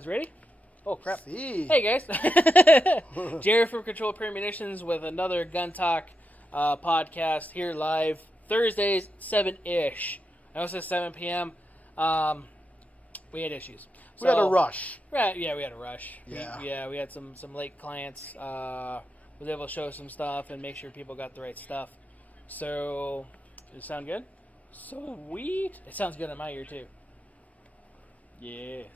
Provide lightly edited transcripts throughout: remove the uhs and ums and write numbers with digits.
Guys ready? Oh, crap. See. Hey, guys. Jerry from Control Premier Munitions with another Gun Talk podcast here live. Thursdays, 7-ish. I also said 7 p.m. We had issues. We had a rush. Right, yeah, we had a rush. Yeah. We had some late clients. Was able to show some stuff and make sure people got the right stuff. So, does it sound good? Sweet. It sounds good in my ear, too. Yes.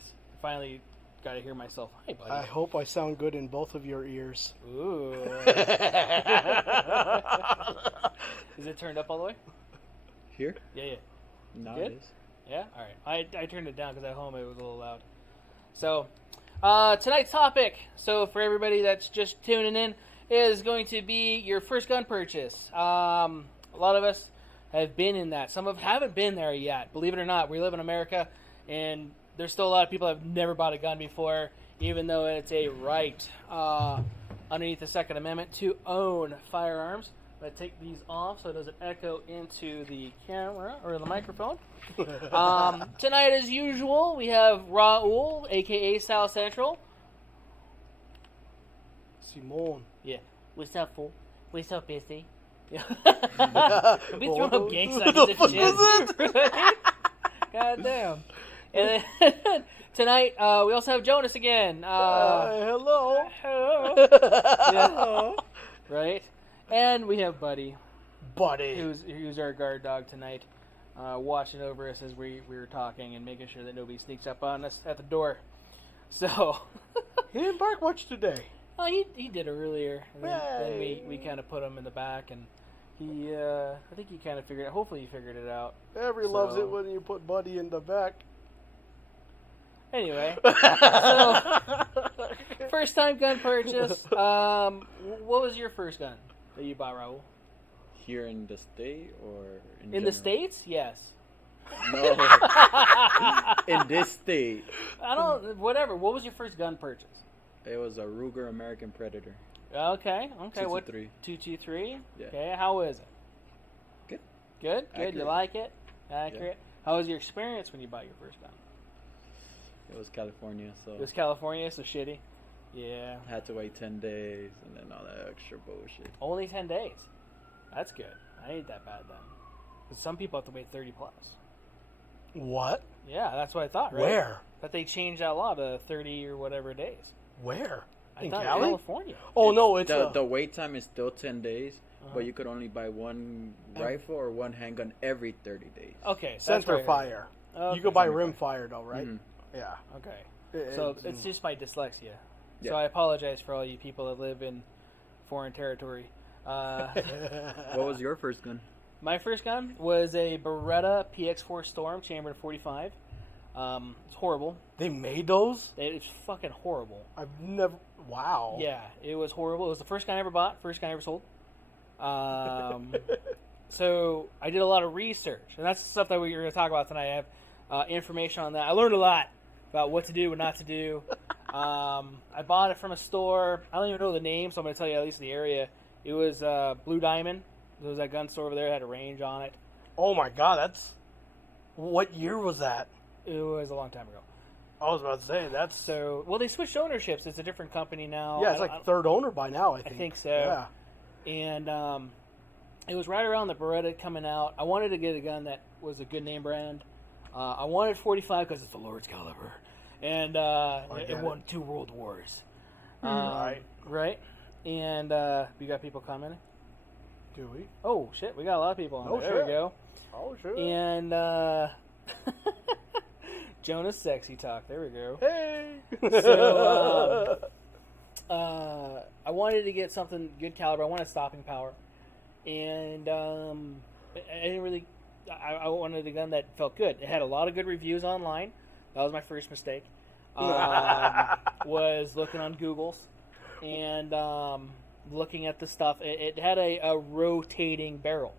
Finally got to hear myself. Hi, buddy. I hope I sound good in both of your ears. Ooh. Is it turned up all the way? Here? Yeah. No, Good? it is. Yeah? All right. I turned it down because at home it was a little loud. So, tonight's topic, so for everybody that's just tuning in, is going to be your first gun purchase. A lot of us have been in that. Some of haven't been there yet. Believe it or not, we live in America, and there's still a lot of people that have never bought a gun before, even though it's a right underneath the Second Amendment to own firearms. I'm going to take these off so it doesn't echo into the camera or the microphone. Tonight, as usual, we have Raul, a.k.a. South Central. Simone. Yeah. What's up, fool? What's up, busy? Yeah. Don't be throwing up gang signs and shit. God damn. And then tonight, we also have Jonas again. Hello. Yeah. Right? And we have Buddy. Who's our guard dog tonight, watching over us as we were talking and making sure that nobody sneaks up on us at the door. So. He didn't bark much today. Oh, he did earlier. And then we kind of put him in the back, and he, I think he kind of figured it. Hopefully he figured it out. Everybody loves it when you put Buddy in the back. Anyway, so first time gun purchase. What was your first gun that you bought, Raul? Here in the state or in the general? States? Yes. No. In this state. Whatever. What was your first gun purchase? It was a Ruger American Predator. Okay. 223. 223? Yeah. Okay, how is it? Good. Good? Accurate. You like it? Accurate? Yeah. How was your experience when you bought your first gun? It was California, so... It was California, so shitty? Yeah. Had to wait 10 days and then all that extra bullshit. Only 10 days? That's good. I ain't that bad then. Because some people have to wait 30 plus. What? Yeah, that's what I thought, right? Where? That they changed that law to 30 or whatever days. Where? I thought in California. Oh, no, it's... The wait time is still 10 days, but you could only buy one rifle or one handgun every 30 days. Okay. Center fire. Okay. You could buy rim fire, though, right? Mm-hmm. Yeah. Okay. So it's just my dyslexia. Yeah. So I apologize for all you people that live in foreign territory. What was your first gun? My first gun was a Beretta PX4 Storm, chambered 45. It's horrible. They made those? It's fucking horrible. I've never... Wow. Yeah, it was horrible. It was the first gun I ever bought, first gun I ever sold. So I did a lot of research, and that's the stuff that we're going to talk about tonight. I have information on that. I learned a lot about what to do and not to do. I bought it from a store. I don't even know the name, so I'm going to tell you at least the area. It was Blue Diamond. There was that gun store over there. It had a range on it. Oh, my God. That's... What year was that? It was a long time ago. I was about to say, that's... So, well, they switched ownerships. It's a different company now. Yeah, it's like third owner by now, I think. I think so. Yeah. And it was right around the Beretta coming out. I wanted to get a gun that was a good name brand. I wanted 45 because it's the Lord's caliber. And it won 2 world wars. Right? And we got people commenting. Do we? Oh, shit. We got a lot of people on there. There we go. Oh, sure. And Jonas Sexy Talk. There we go. Hey! So, I wanted to get something good caliber. I wanted stopping power. And I didn't really... I wanted a gun that felt good. It had a lot of good reviews online. That was my first mistake. Was looking on Google's and looking at the stuff. It had a rotating barrel.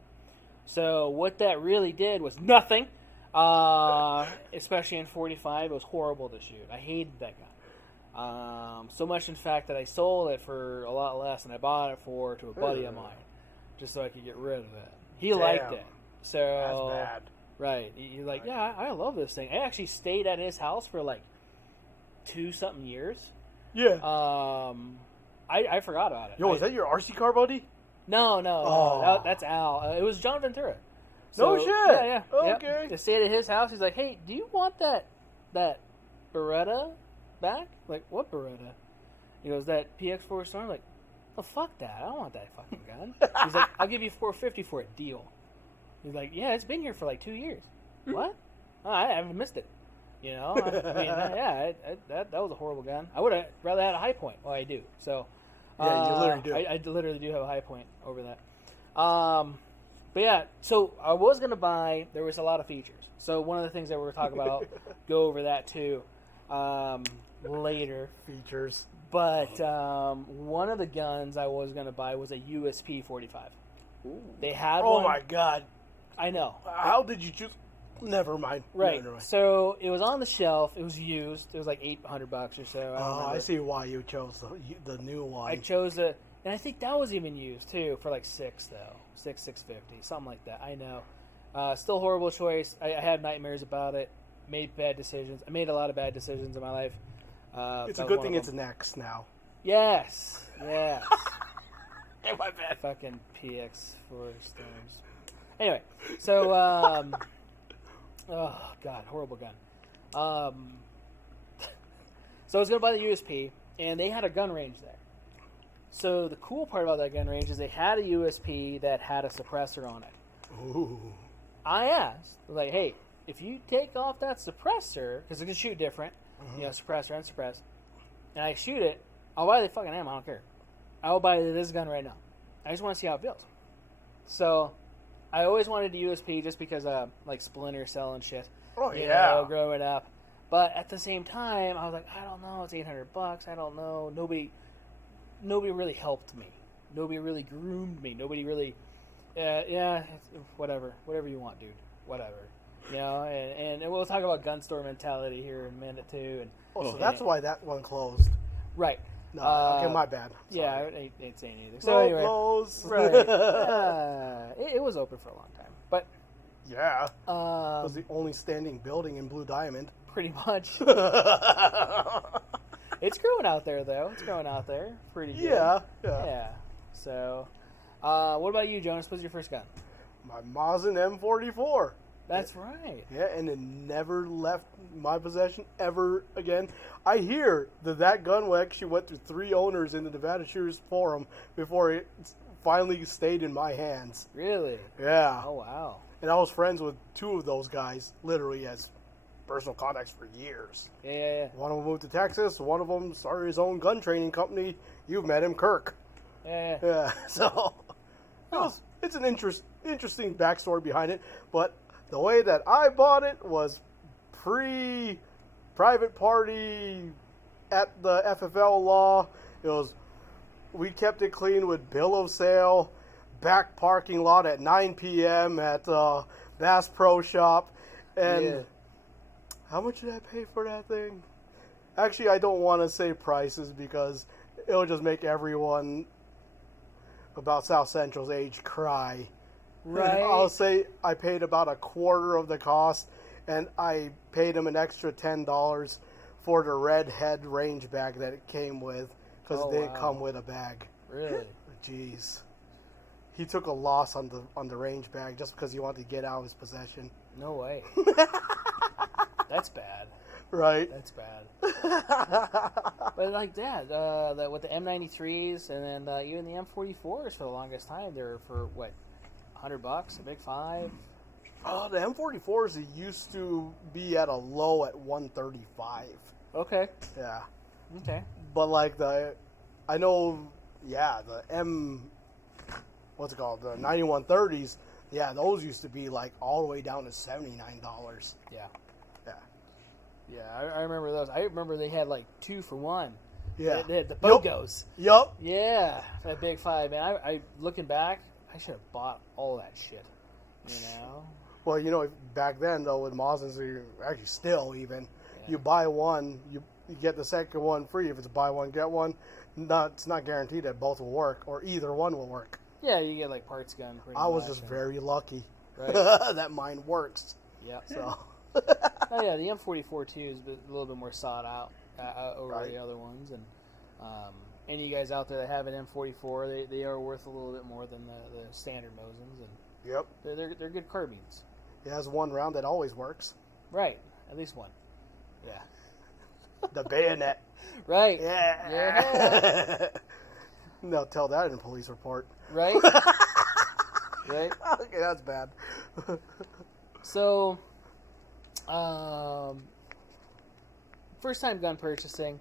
So what that really did was nothing. Especially in 45, it was horrible to shoot. I hated that gun. So much, in fact, that I sold it for a lot less, and I bought it to a buddy of mine, just so I could get rid of it. He liked it. So that's bad. Right. He's like, yeah, I love this thing. I actually stayed at his house for like 2-something years. Yeah. I forgot about it. Yo, is that your RC car buddy? No, Oh. that's Al. It was John Ventura. No shit. Yeah. Okay. Yep. They stayed at his house. He's like, hey, do you want that Beretta back? Like, what Beretta? He goes, that PX4 Storm? Like, oh, fuck that. I don't want that fucking gun. He's like, I'll give you $450 for it. Deal. He's like, yeah, it's been here for like 2 years. What? Oh, I haven't missed it. You know? That was a horrible gun. I would have rather had a High Point. Well, I do. So, Yeah, you literally do. I literally do have a High Point over that. But yeah, so I was going to buy, there was a lot of features. So one of the things that we're talking about, go over that too later. Features. But one of the guns I was going to buy was a USP 45. Ooh. They had Oh one. my god. I know. How did you choose? Never mind. Right. Never mind. So it was on the shelf. It was used. It was like $800 or so. I don't Oh, remember. I see why you chose the new one. I chose it, and I think that was even used too for like $650, something like that. I know. Still horrible choice. I had nightmares about it. Made bad decisions. I made a lot of bad decisions in my life. It's a that was good one thing of it's them. an X now. Yes. My bad. Fucking PX4 Storms. Anyway, so oh god, horrible gun. So I was gonna buy the USP, and they had a gun range there. So the cool part about that gun range is they had a USP that had a suppressor on it. Ooh. I asked, like, hey, if you take off that suppressor, because it can shoot different, suppressor, unsuppressed, and I shoot it, I'll buy the fucking ammo. I don't care. I will buy this gun right now. I just want to see how it feels. So I always wanted a USP just because like Splinter Cell and shit. Oh you yeah. know, growing up. But at the same time, I was like, I don't know. It's $800. I don't know. Nobody really helped me. Nobody really groomed me. Nobody really, whatever you want, dude. Whatever. You know, and we'll talk about gun store mentality here in a minute too. And So that's why that one closed. right. No, okay, my bad. Yeah, Sorry. I ain't saying anything. So So anyway, close. right. It was open for a long time, but Yeah. It was the only standing building in Blue Diamond. pretty much. It's growing out there, though. It's growing out there. Pretty good. Yeah. So, what about you, Jonas? What's your first gun? My Mazin M44. That's right. Yeah, and it never left my possession ever again. I hear that gun actually went through 3 owners in the Nevada Shooters Forum before it finally stayed in my hands. Really? Yeah. Oh, wow. And I was friends with 2 of those guys, literally as personal contacts for years. Yeah. One of them moved to Texas. One of them started his own gun training company. You've met him, Kirk. Yeah. Yeah. So it's an interesting backstory behind it. But the way that I bought it was pre-private party at the FFL law. We kept it clean with bill of sale, back parking lot at 9 p.m. at Bass Pro Shop. And how much did I pay for that thing? Actually, I don't want to say prices because it'll just make everyone about South Central's age cry. Right. I'll say I paid about a quarter of the cost, and I paid him an extra $10 for the red head range bag that it came with, because it didn't come with a bag. Really? Jeez. He took a loss on the range bag just because he wanted to get out of his possession. No way. That's bad. Right. That's bad. But like that, with the M93s and then even the M44s for the longest time, they were for what, $100, a big 5. The M44s used to be at a low at 135. Okay. Yeah. Okay. But like the the 9130s, yeah, those used to be like all the way down to $79. Yeah. Yeah. Yeah, I remember those. I remember they had like 2 for 1. Yeah. They had the BOGOs. Yup. Yeah, that big 5. Man, I looking back, I should have bought all that shit. You know? Well, back then though with Mazins, actually still even, you buy one, you get the second one free if it's a buy one get one. It's not guaranteed that both will work or either one will work. Yeah, you get like parts gun. I was just very lucky right. that mine works. Yeah. So. Oh yeah, the M44 too is a little bit more sought out. over the other ones. And any of you guys out there that have an M44, they are worth a little bit more than the standard Mosins. And Yep. they're good carbines. It has one round that always works. Right. At least one. Yeah. The bayonet. Right. Yeah. They'll tell that in a police report. Right. Right. Okay, that's bad. So, first-time gun purchasing.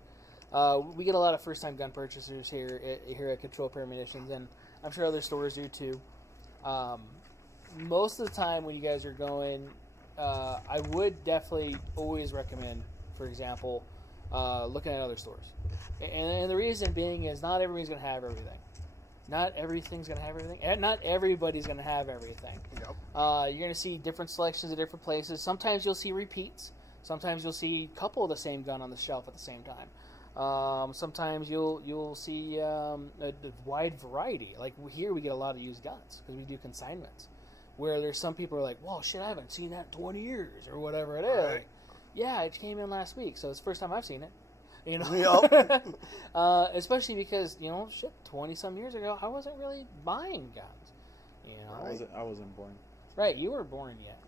We get a lot of first-time gun purchasers here at Control Pair Munitions, and I'm sure other stores do too. Most of the time when you guys are going, I would definitely always recommend, for example, looking at other stores. And the reason being is not everybody's going to have everything. Not everything's going to have everything. And not everybody's going to have everything. Yep. You're going to see different selections at different places. Sometimes you'll see repeats. Sometimes you'll see a couple of the same gun on the shelf at the same time. Sometimes you'll see a wide variety. Like here we get a lot of used guns because we do consignments. Where there's some people who are like, whoa, shit, I haven't seen that in 20 years or whatever it is. Right. Yeah, it came in last week, so it's the first time I've seen it. You know, Yep. Especially because 20-some years ago, I wasn't really buying guns. You know, Right. I wasn't born. right? You weren't born yet,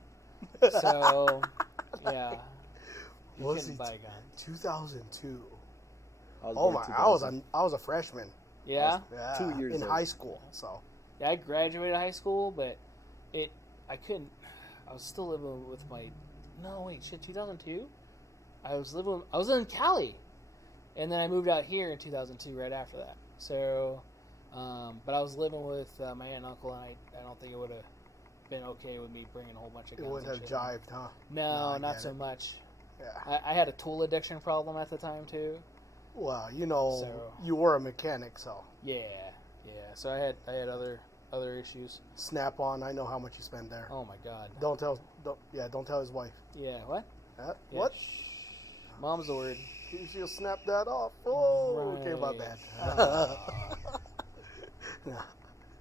so yeah, you Was couldn't he buy guns. 2002. I was Oh born my! 2000. I was a freshman. Yeah, Yeah, 2 years in old. high school. So yeah, I graduated high school, but I couldn't. I was still living with my. No, wait, shit, 2002. I was in Cali. And then I moved out here in 2002, right after that. So, but I was living with my aunt and uncle, and I don't think it would have been okay with me bringing a whole bunch of it guns. wouldn't have and shit. jived, huh? No, I not get so it. much. Yeah. I had a tool addiction problem at the time too. Well, So- you were a mechanic, so Yeah. So I had other issues. Snap on. I know how much you spend there. Oh my god. Don't tell his wife. Yeah. What? Huh? Yeah, What? shh. Mom's the word. She'll snap that off. Oh, okay, my Right. bad.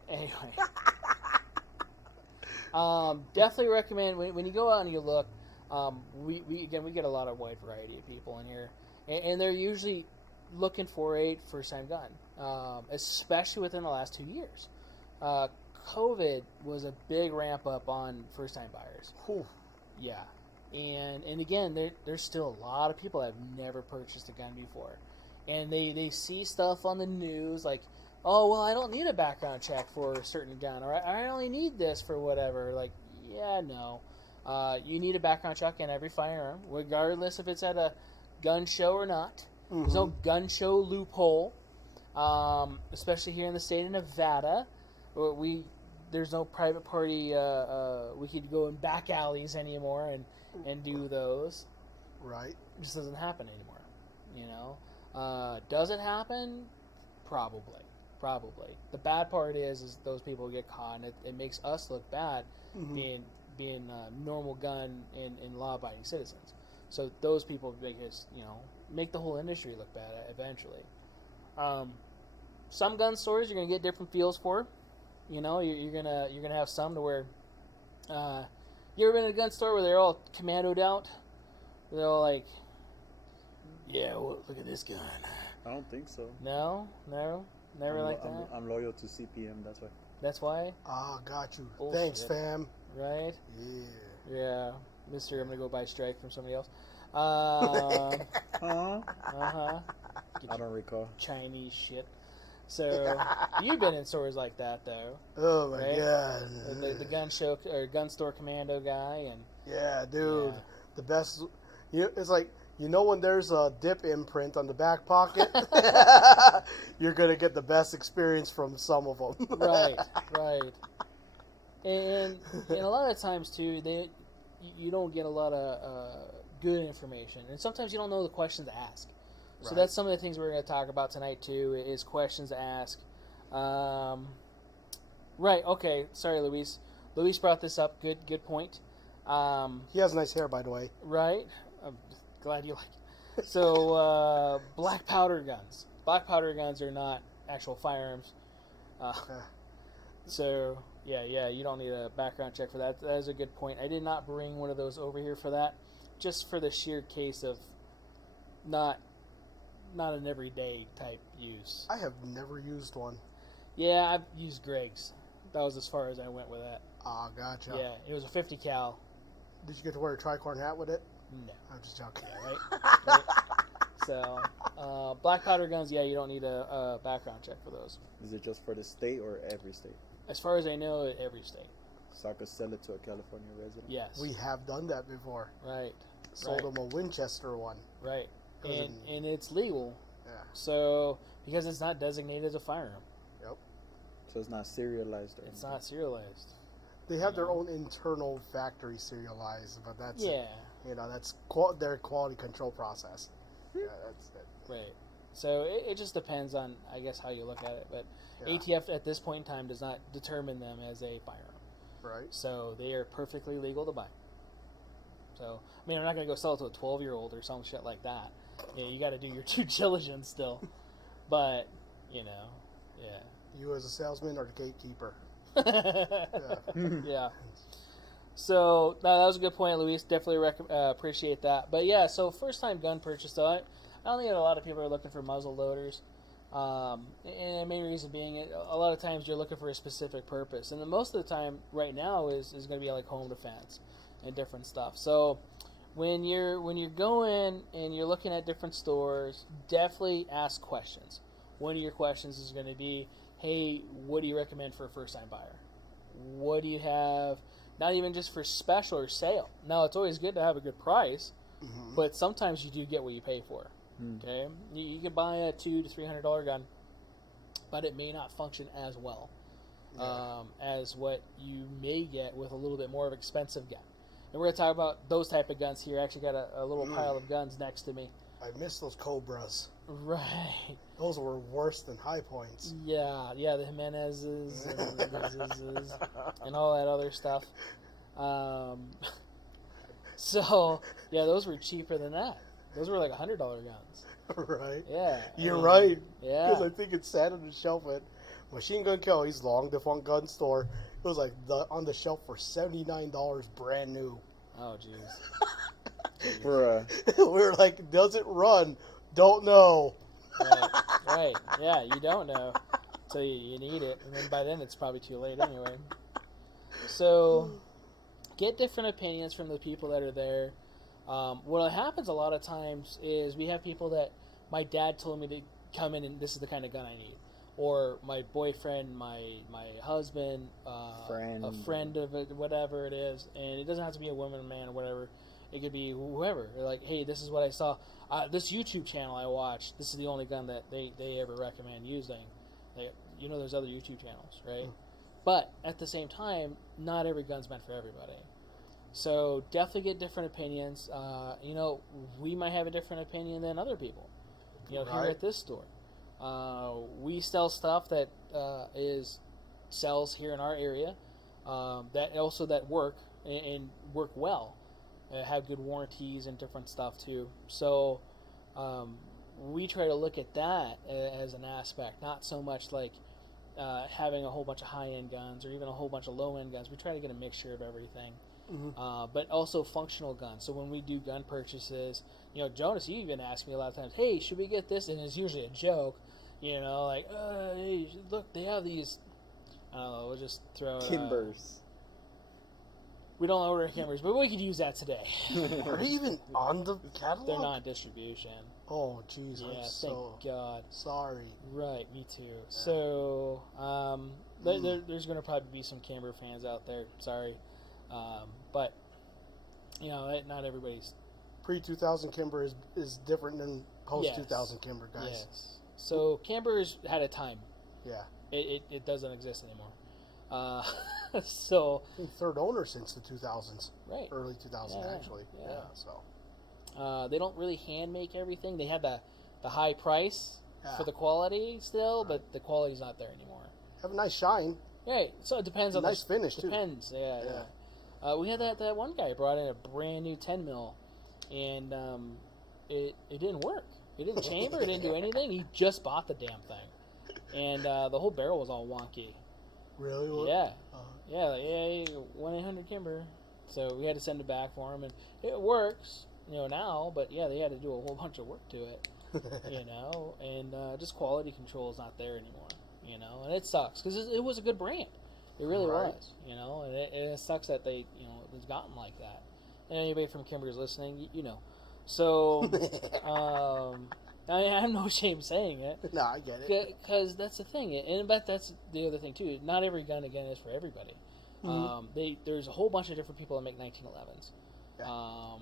Anyway. Definitely recommend when you go out and you look. We get a lot of wide variety of people in here, and they're usually looking for a first-time gun, especially within the last 2 years. COVID was a big ramp up on first-time buyers. Whew. Yeah, and again, there's still a lot of people that have never purchased a gun before, and they see stuff on the news like, oh well, I don't need a background check for a certain gun, or I only need this for whatever. Like, yeah, no, you need a background check in every firearm, regardless if it's at a gun show or not. Mm-hmm. There's no gun show loophole, especially here in the state of Nevada. There's no private party. We could go in back alleys anymore and do those. Right. It just doesn't happen anymore. You know, does it happen? Probably. The bad part is those people get caught, and it makes us look bad, Mm-hmm. being normal gun and law-abiding citizens. So those people make the whole industry look bad eventually. Some gun stores you're gonna get different feels for. You know, you're gonna have some to where. You ever been in a gun store where they're all commandoed out? They're all like, "Yeah, well, look at this gun." I don't think so. No, never like that. I'm loyal to CPM. That's why. That's why, Ah, got you. Bullshit. Thanks, fam. right? Yeah. Yeah, Mister, I'm gonna go buy strike from somebody else. Huh? I don't recall. Chinese shit. So you've been in stores like that though. Oh my Right? god. The gun show or gun store commando guy, and Yeah, dude. Yeah. The best. It's like when there's a dip imprint on the back pocket, you're gonna get the best experience from some of them. right. And a lot of times too, you don't get a lot of good information, and sometimes you don't know the questions to ask. So Right. that's some of the things we're going to talk about tonight too. Is questions to ask. Right. Okay. Sorry, Luis. Luis brought this up. Good point. He has nice hair, by the way. Right. I'm glad you like it. So black powder guns. Black powder guns are not actual firearms. So yeah, you don't need a background check for that. That is a good point. I did not bring one of those over here for that, just for the sheer case of not not an everyday type use. I have never used one. Yeah, I've used Greg's. That was as far as I went with that. Ah, gotcha. Yeah, it was a 50 cal. Did you get to wear a tricorn hat with it? No. I'm just joking. Yeah, right? So, black powder guns, yeah, you don't need a background check for those. Is it just for the state or every state? As far as I know, every state. So I could sell it to a California resident? Yes. We have done that before. Right. Sold them a Winchester one. Right. And it's legal. Yeah. So, because it's not designated as a firearm. Yep. So it's not serialized or It's anything? not serialized. They have their own internal factory serialized, but that's that's their quality control process. Yeah, that's it. Right. So it just depends on, I guess, how you look at it. But Yeah. ATF at this point in time does not determine them as a firearm. Right. So they are perfectly legal to buy. So, I mean, I'm not going to go sell it to a 12-year-old or some shit like that. You got to do your due diligence still. But, yeah. You as a salesman or the gatekeeper? Yeah. So that was a good point, Luis. Definitely appreciate that. But yeah, so first time gun purchase though, I don't think a lot of people are looking for muzzle loaders. And the main reason being, a lot of times you're looking for a specific purpose, and most of the time right now is going to be like home defense and different stuff. So when you're going and you're looking at different stores, definitely ask questions. One of your questions is going to be, hey, what do you recommend for a first-time buyer? What do you have? Not even just for special or sale. Now, it's always good to have a good price, but sometimes you do get what you pay for. Okay, you can buy a $200 to $300 gun, but it may not function as well as what you may get with a little bit more of an expensive gun. And we're going to talk about those type of guns here. I actually got a little pile of guns next to me. I miss those Cobras. Right. Those were worse than High Points. Yeah, the Jimenez's and the Guz's and all that other stuff. So, yeah, those were cheaper than that. Those were like $100 guns. Right. Yeah. You're right. Yeah. Because I think it sat on the shelf at Machine Gun Kelly's long defunct gun store. It was like on the shelf for $79 brand new. Oh, jeez. For We were like, does it run? Don't know. Right. Yeah, you don't know until you need it, and then by then it's probably too late anyway. So, get different opinions from the people that are there. What happens a lot of times is we have people that my dad told me to come in and this is the kind of gun I need, or my boyfriend, my husband, a friend of it, whatever it is, and it doesn't have to be a woman, a man, or whatever. It could be whoever. They're like, hey, this is what I saw. This YouTube channel I watched, this is the only gun that they ever recommend using. There's other YouTube channels, right? But at the same time, not every gun's meant for everybody. So definitely get different opinions. We might have a different opinion than other people. Here at this store, we sell stuff that sells here in our area that work and work well. Have good warranties and different stuff too. So we try to look at that as an aspect, not so much like having a whole bunch of high-end guns or even a whole bunch of low-end guns. We try to get a mixture of everything, but also functional guns. So when we do gun purchases, Jonas, you even ask me a lot of times, hey, should we get this? And it's usually a joke, like, hey, look, they have these, I don't know, we'll just throw Kimbers. We don't order cameras, but we could use that today. Are they even on the catalog? They're not in distribution. Oh, jeez. Yeah, I'm so thank God. sorry. Right, me too. So, there's going to probably be some camera fans out there. Sorry. But, not everybody's... Pre-2000 Kimber is different than post-2000 Kimber, guys. Yes. So, Camber's had a time. Yeah. It doesn't exist anymore. So Third owner since the 2000s. Right. Early 2000s, actually. Yeah. So. They don't really hand make everything. They have the high price for the quality still, but the quality's not there anymore. Have a nice shine. Right. So it depends on nice finish too. Depends. Yeah. We had that one guy brought in a brand new 10 mil, and it didn't work. It didn't chamber. It didn't do anything. He just bought the damn thing, and the whole barrel was all wonky. Really? Yeah. Yeah, 1-800-KIMBER. So we had to send it back for him, and it works, now. But yeah, they had to do a whole bunch of work to it. and just quality control is not there anymore, and it sucks because it was a good brand. It really was, and it sucks that they, it's gotten like that. And anybody from Kimber's listening, So, I have no shame saying it. No, I get it. Because that's the thing, but that's the other thing too. Not every gun again is for everybody. There's a whole bunch of different people that make 1911s. Yeah.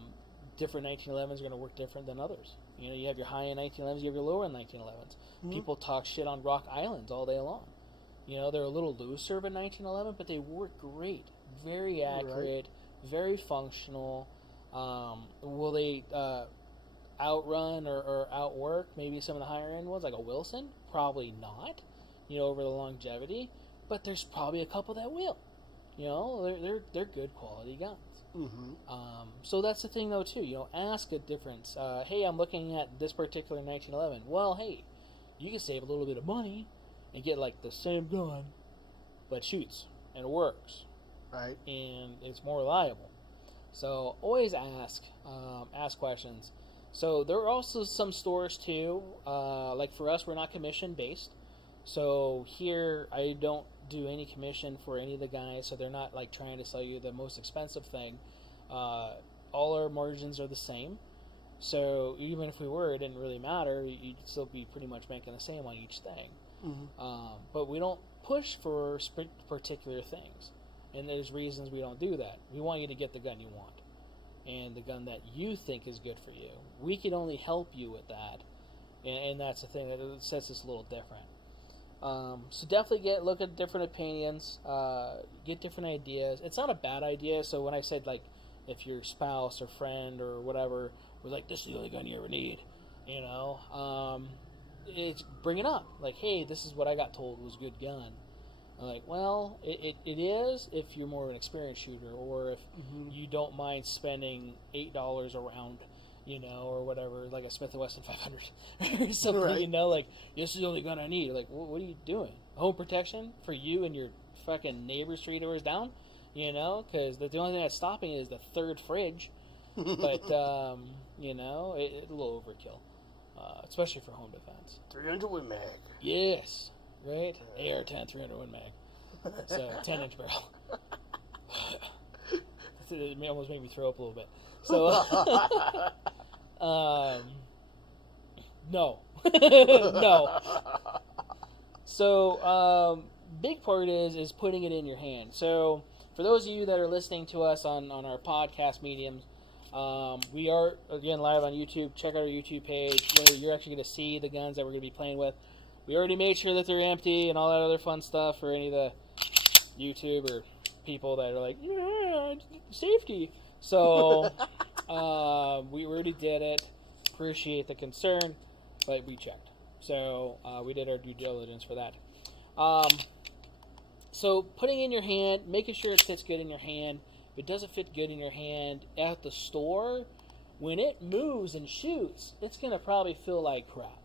Different 1911s are going to work different than others. You have your high-end 1911s, you have your lower-end 1911s. People talk shit on Rock Islands all day long. They're a little looser of a 1911, but they work great. Very accurate, very functional. Will they outrun or outwork maybe some of the higher-end ones, like a Wilson? Probably not, over the longevity. But there's probably a couple that will. They're good quality guns. So that's the thing, though, too. Ask a difference. Hey, I'm looking at this particular 1911. Well, hey, you can save a little bit of money and get like the same gun, but shoots and works, right? And it's more reliable. So always ask questions. So there are also some stores too. Like for us, we're not commission based. So here I don't do any commission for any of the guys. So they're not like trying to sell you the most expensive thing. All our margins are the same. So even if we were, it didn't really matter. You'd still be pretty much making the same on each thing. But we don't push for particular things. And there's reasons we don't do that. We want you to get the gun you want. And the gun that you think is good for you. We can only help you with that. And that's the thing that sets us a little different. So definitely look at different opinions. Get different ideas. It's not a bad idea. So when I said, like, if your spouse or friend or whatever was like, this is the only gun you ever need, it's bring it up. Like, hey, this is what I got told was a good gun. I'm like, well, it is if you're more of an experienced shooter, or if you don't mind spending $8 a round, or whatever, like a Smith & Wesson 500 or something, like, this is the only gun I need. Like, what are you doing? Home protection for you and your fucking neighbor's 3 doors down? Because the only thing that's stopping it is the third fridge. But, a little overkill. Especially for home defense. 300 Win Mag. Yes, right? AR-10 300 Win Mag. So 10-inch barrel. It almost made me throw up a little bit. So, no, no. So, big part is putting it in your hand. So, for those of you that are listening to us on our podcast mediums. We are, again, live on YouTube. Check out our YouTube page where you're actually going to see the guns that we're going to be playing with. We already made sure that they're empty and all that other fun stuff for any of the YouTube or people that are like, yeah, safety. So, we already did it. Appreciate the concern, but we checked. So, we did our due diligence for that. So, putting it in your hand, making sure it fits good in your hand. If it doesn't fit good in your hand at the store, when it moves and shoots, it's going to probably feel like crap,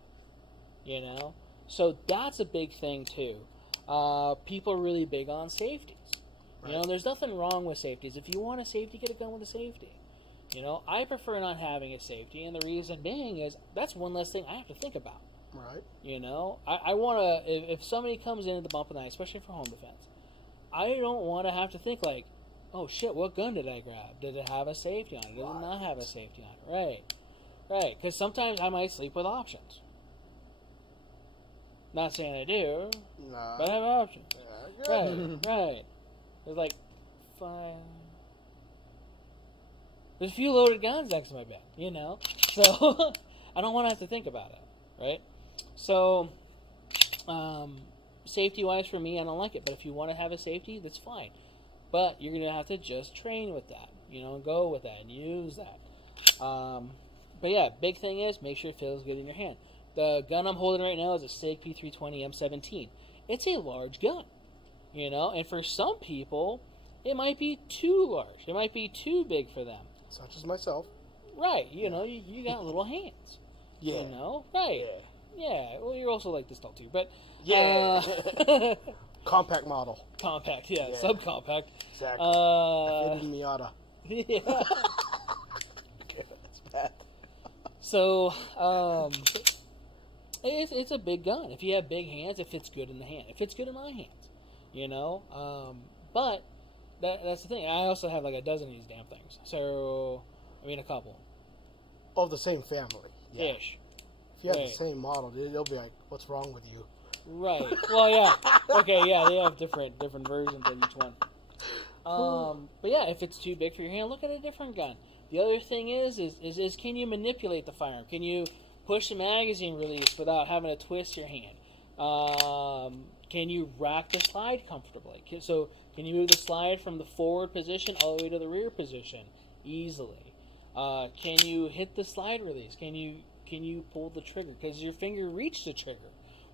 So that's a big thing, too. People are really big on safeties. Right. There's nothing wrong with safeties. If you want a safety, get a gun with a safety. I prefer not having a safety, and the reason being is that's one less thing I have to think about. Right. I want to, if somebody comes into the bump of the night, especially for home defense, I don't want to have to think like, oh shit, what gun did I grab? Did it have a safety on it? Did it not have a safety on it? Right. Because sometimes I might sleep with options. Not saying I do, but I have options. Right. There's like 5. There's a few loaded guns next to my bed, So I don't want to have to think about it, right? So safety-wise for me, I don't like it. But if you want to have a safety, that's fine. But you're going to have to just train with that, and go with that and use that. But yeah, big thing is make sure it feels good in your hand. The gun I'm holding right now is a SIG P320 M17. It's a large gun, and for some people, it might be too large. It might be too big for them. Such as myself. Right, you got little hands. Yeah. Right. Yeah, well, you're also like this tall too, but... Yeah. Compact model. Compact, yeah. Subcompact. Exactly. I fit in Miata. Yeah. Okay, that's bad. So, It's a big gun. If you have big hands, it fits good in the hand. It fits good in my hands, you know. But that's the thing. I also have like a dozen of these damn things. So, I mean, a couple. Of the same family. Yeah. Ish. If you have Right. the same model, they'll be like, "What's wrong with you?" Right. Well, yeah. Okay, yeah, they have different versions of each one. But yeah, if it's too big for your hand, look at a different gun. The other thing is can you manipulate the firearm? Can you push the magazine release without having to twist your hand? Can you rack the slide comfortably? Can you move the slide from the forward position all the way to the rear position easily? Can you hit the slide release? Can you pull the trigger? Because your finger reached the trigger.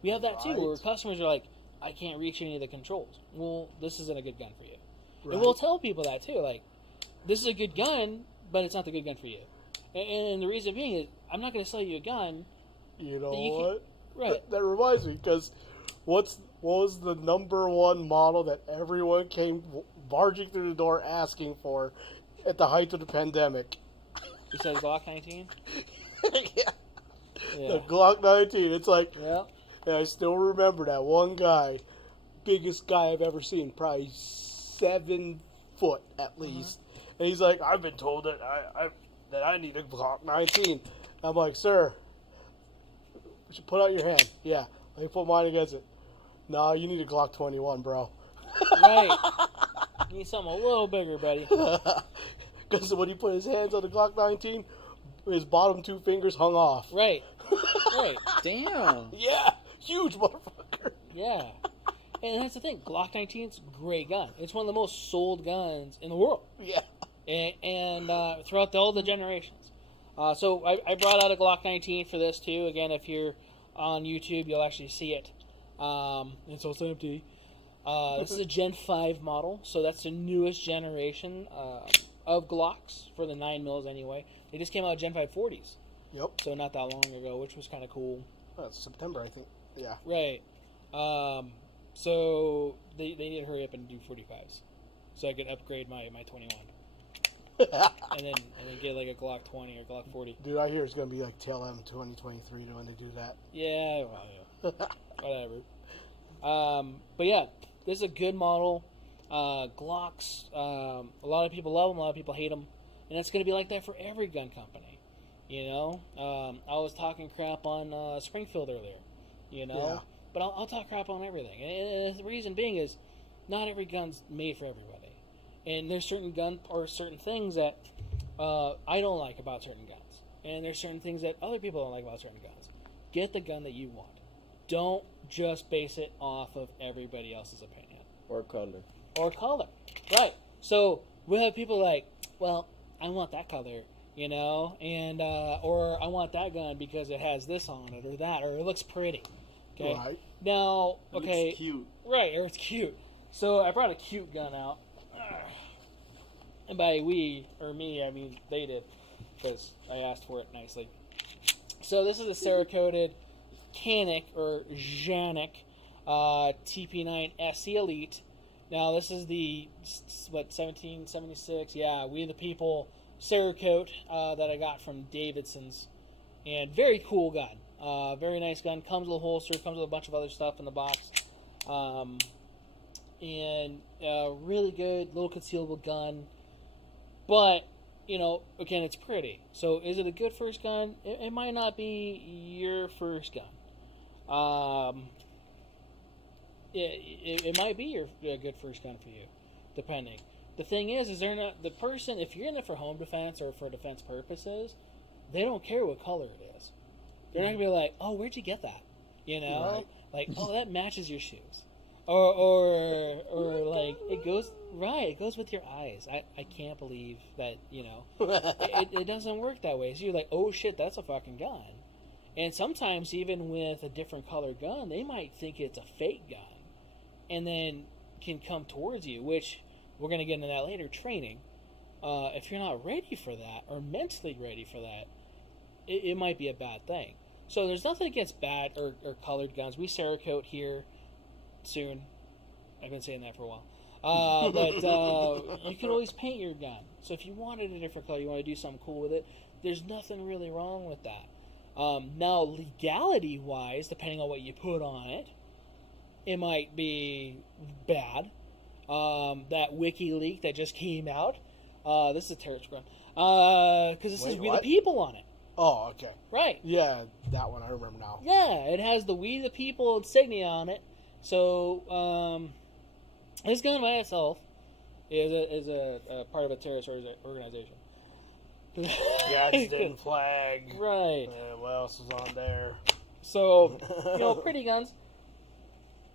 We have that too, Right. where customers are like, I can't reach any of the controls. Well, this isn't a good gun for you. Right. And we'll tell people that too, like, this is a good gun, but it's not the good gun for you. And the reason being is, I'm not going to sell you a gun. You know that you what? Right. That reminds me, because what was the number one model that everyone came barging through the door asking for at the height of the pandemic? Besides Glock 19? Yeah. Yeah. The Glock 19. It's like, Yeah. and I still remember that one guy, biggest guy I've ever seen, probably 7 foot at least. And he's like, I've been told that I need a Glock 19. I'm like, sir, you should put out your hand. Yeah, let me put mine against it. No, you need a Glock 21, bro. Right. You need something a little bigger, buddy. Because when he put his hands on the Glock 19, his bottom 2 fingers hung off. Right. Right. Damn. Yeah, huge motherfucker. Yeah. And that's the thing. Glock 19 is a great gun. It's one of the most sold guns in the world. Yeah. And throughout all the generations. So I brought out a Glock 19 for this too. Again, if you're on YouTube, you'll actually see it. It's also empty. This is a Gen 5 model, so that's the newest generation of Glocks for the 9mm anyway. They just came out with Gen 5 40s, Yep. so not that long ago, which was kind of cool. That's September, I think. Yeah. Right. So they need to hurry up and do 45s, so I could upgrade my 21. and then get like a Glock 20 or Glock 40. Dude, I hear it's going to be like tail end 2023 when they do that. Yeah, well, yeah. Whatever. But yeah, this is a good model. Glocks, a lot of people love them, a lot of people hate them. And it's going to be like that for every gun company. You know? I was talking crap on Springfield earlier. You know? Yeah. But I'll talk crap on everything. And the reason being is not every gun's made for everybody. And there's certain certain things that I don't like about certain guns. And there's certain things that other people don't like about certain guns. Get the gun that you want. Don't just base it off of everybody else's opinion. Or color. Or color. Right. So we'll have people like, well, I want that color, you know, and or I want that gun because it has this on it or that, or it looks pretty. Okay. Right. Now, okay. Looks cute. Right, or it's cute. So I brought a cute gun out. And by we, or me, I mean they did, because I asked for it nicely. So this is a Cerakoted Canic, or Janik, TP9 SC Elite. Now this is the, 1776? Yeah, We the People Cerakote that I got from Davidson's. And very cool gun. Very nice gun. Comes with a holster, comes with a bunch of other stuff in the box. And really good little concealable gun. But, you know, again, it's pretty. So is it a good first gun? It might not be your first gun. It might be a good first gun for you, depending. The thing is they're not, the person, if you're in it for home defense or for defense purposes, they don't care what color it is. They're not going to be like, oh, where'd you get that? You know? Right. Like, oh, that matches your shoes. Or like, it goes with your eyes. I can't believe that, you know, it doesn't work that way. So you're like, oh shit, that's a fucking gun. And sometimes even with a different colored gun, they might think it's a fake gun. And then can come towards you, which we're going to get into that later, training. If you're not ready for that, or mentally ready for that, it might be a bad thing. So there's nothing against bad or colored guns. We Cerakote here soon. I've been saying that for a while. But you can always paint your gun. So if you wanted a different color, you want to do something cool with it, there's nothing really wrong with that. Now, legality-wise, depending on what you put on it, it might be bad. That WikiLeaks that just came out, this is a terrorist one, because this says "We the People" on it. Oh, okay. Right. Yeah, that one I remember now. Yeah, it has the "We the People" insignia on it. So, this gun by itself is a part of a terrorist organization. Gadsden flag. Right. What else is on there? So, pretty guns,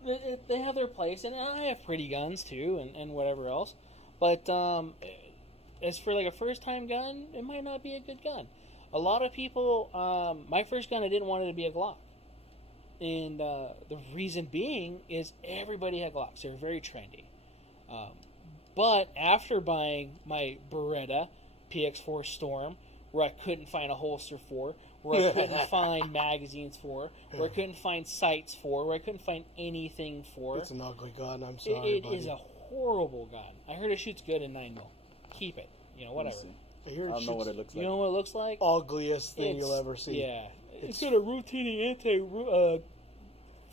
they have their place, and I have pretty guns too, and whatever else. But as for like a first-time gun, it might not be a good gun. A lot of people, my first gun, I didn't want it to be a Glock. And the reason being is everybody had Glocks. They were very trendy. But after buying my Beretta PX4 Storm, where I couldn't find a holster for, where I couldn't find magazines for, where I couldn't find sights for, where I couldn't find anything for. It's an ugly gun, I'm sorry, It is a horrible gun. I heard it shoots good in 9mm. Keep it. Whatever. I don't know what it looks like. You know what it looks like? Ugliest thing you'll ever see. Yeah. It's got a rotating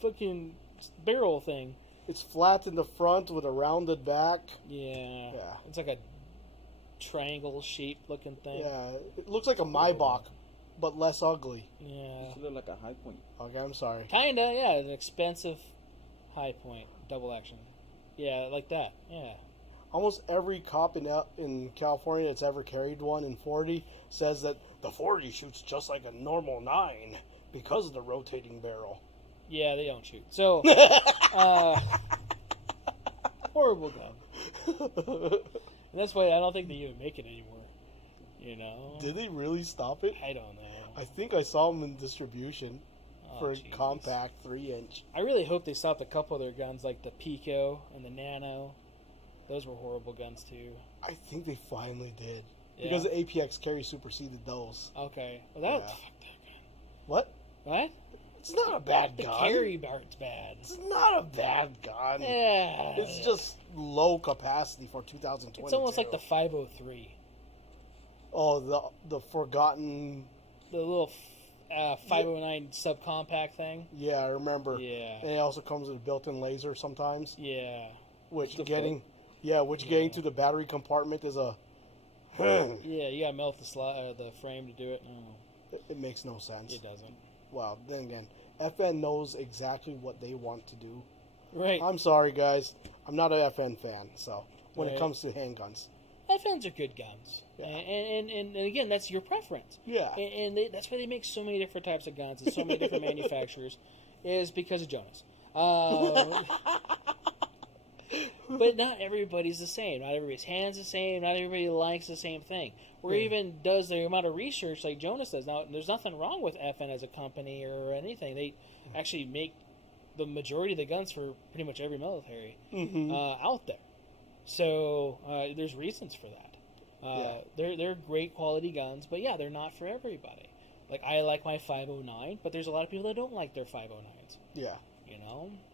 fucking barrel thing. It's flat in the front with a rounded back. Yeah. It's like a triangle-shaped looking thing. Yeah. It looks like a Maybach, but less ugly. Yeah. It looks like a High Point. Okay, I'm sorry. Kinda, yeah. An expensive High Point double action. Yeah, like that. Yeah. Almost every cop in California that's ever carried one in 40 says that the 40 shoots just like a normal 9 because of the rotating barrel. Yeah, they don't shoot. So, horrible gun. And that's why I don't think they even make it anymore. Did they really stop it? I don't know. I think I saw them in distribution for a compact 3-inch. I really hope they stopped a couple of their guns, like the Pico and the Nano. Those were horrible guns, too. I think they finally did. Yeah. Because the APX carry superseded those. Okay. Well, fuck that gun. What? What? It's not a bad gun. The carry part's bad. It's not a bad gun. Yeah. It's just low capacity for 2022. It's almost like the 503. Oh, the forgotten... The little 509 subcompact thing. Yeah, I remember. Yeah. And it also comes with a built-in laser sometimes. Yeah. Which getting to the battery compartment is a... Yeah, you gotta melt the frame to do it. No. It makes no sense. It doesn't. Well, then again, FN knows exactly what they want to do. Right. I'm sorry, guys. I'm not an FN fan, so when it comes to handguns. FNs are good guns. Yeah. And again, that's your preference. Yeah. And that's why they make so many different types of guns and so many different manufacturers, is because of Jonas. But not everybody's the same. Not everybody's hand's the same. Not everybody likes the same thing. Or even does the amount of research like Jonas does. Now, there's nothing wrong with FN as a company or anything. They actually make the majority of the guns for pretty much every military out there. So there's reasons for that. They're great quality guns, but yeah, they're not for everybody. Like, I like my 509, but there's a lot of people that don't like their 509s. Yeah.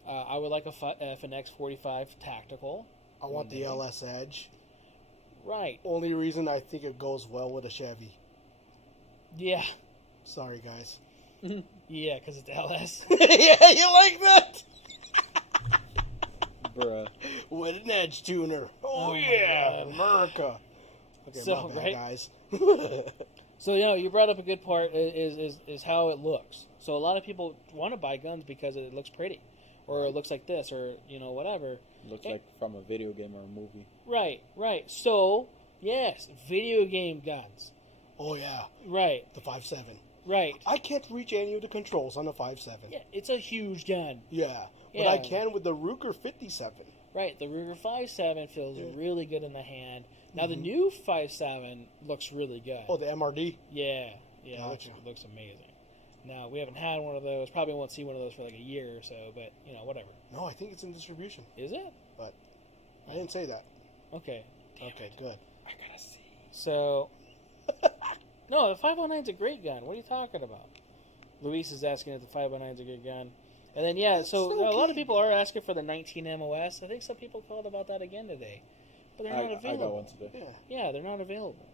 I would like a FNX 45 tactical. I want the LS Edge. Right. Only reason I think it goes well with a Chevy. Yeah. Sorry, guys. Yeah, because it's LS. Yeah, you like that? Bruh. With an Edge tuner. Oh yeah, America. Okay, so, my bad, right? guys. So, you brought up a good part is how it looks. So a lot of people want to buy guns because it looks pretty, or it looks like this, or whatever. Looks like from a video game or a movie. Right. So yes, video game guns. Oh yeah. Right. The 5.7. Right. I can't reach any of the controls on the 5.7. Yeah, it's a huge gun. Yeah, but I can with the Ruger 57. Right, the Ruger 5.7 feels really good in the hand. Now the new 5.7 looks really good. Oh, the MRD? Yeah, Gotcha. it looks amazing. Now, we haven't had one of those. Probably won't see one of those for like a year or so, but, whatever. No, I think it's in distribution. Is it? But I didn't say that. Okay. Okay, good. I gotta see. So, no, the 509's a great gun. What are you talking about? Luis is asking if the 509's a good gun. And then, a lot of people are asking for the 19 MOS. I think some people called about that again today. But they're not available. I got one today. Yeah, they're not available.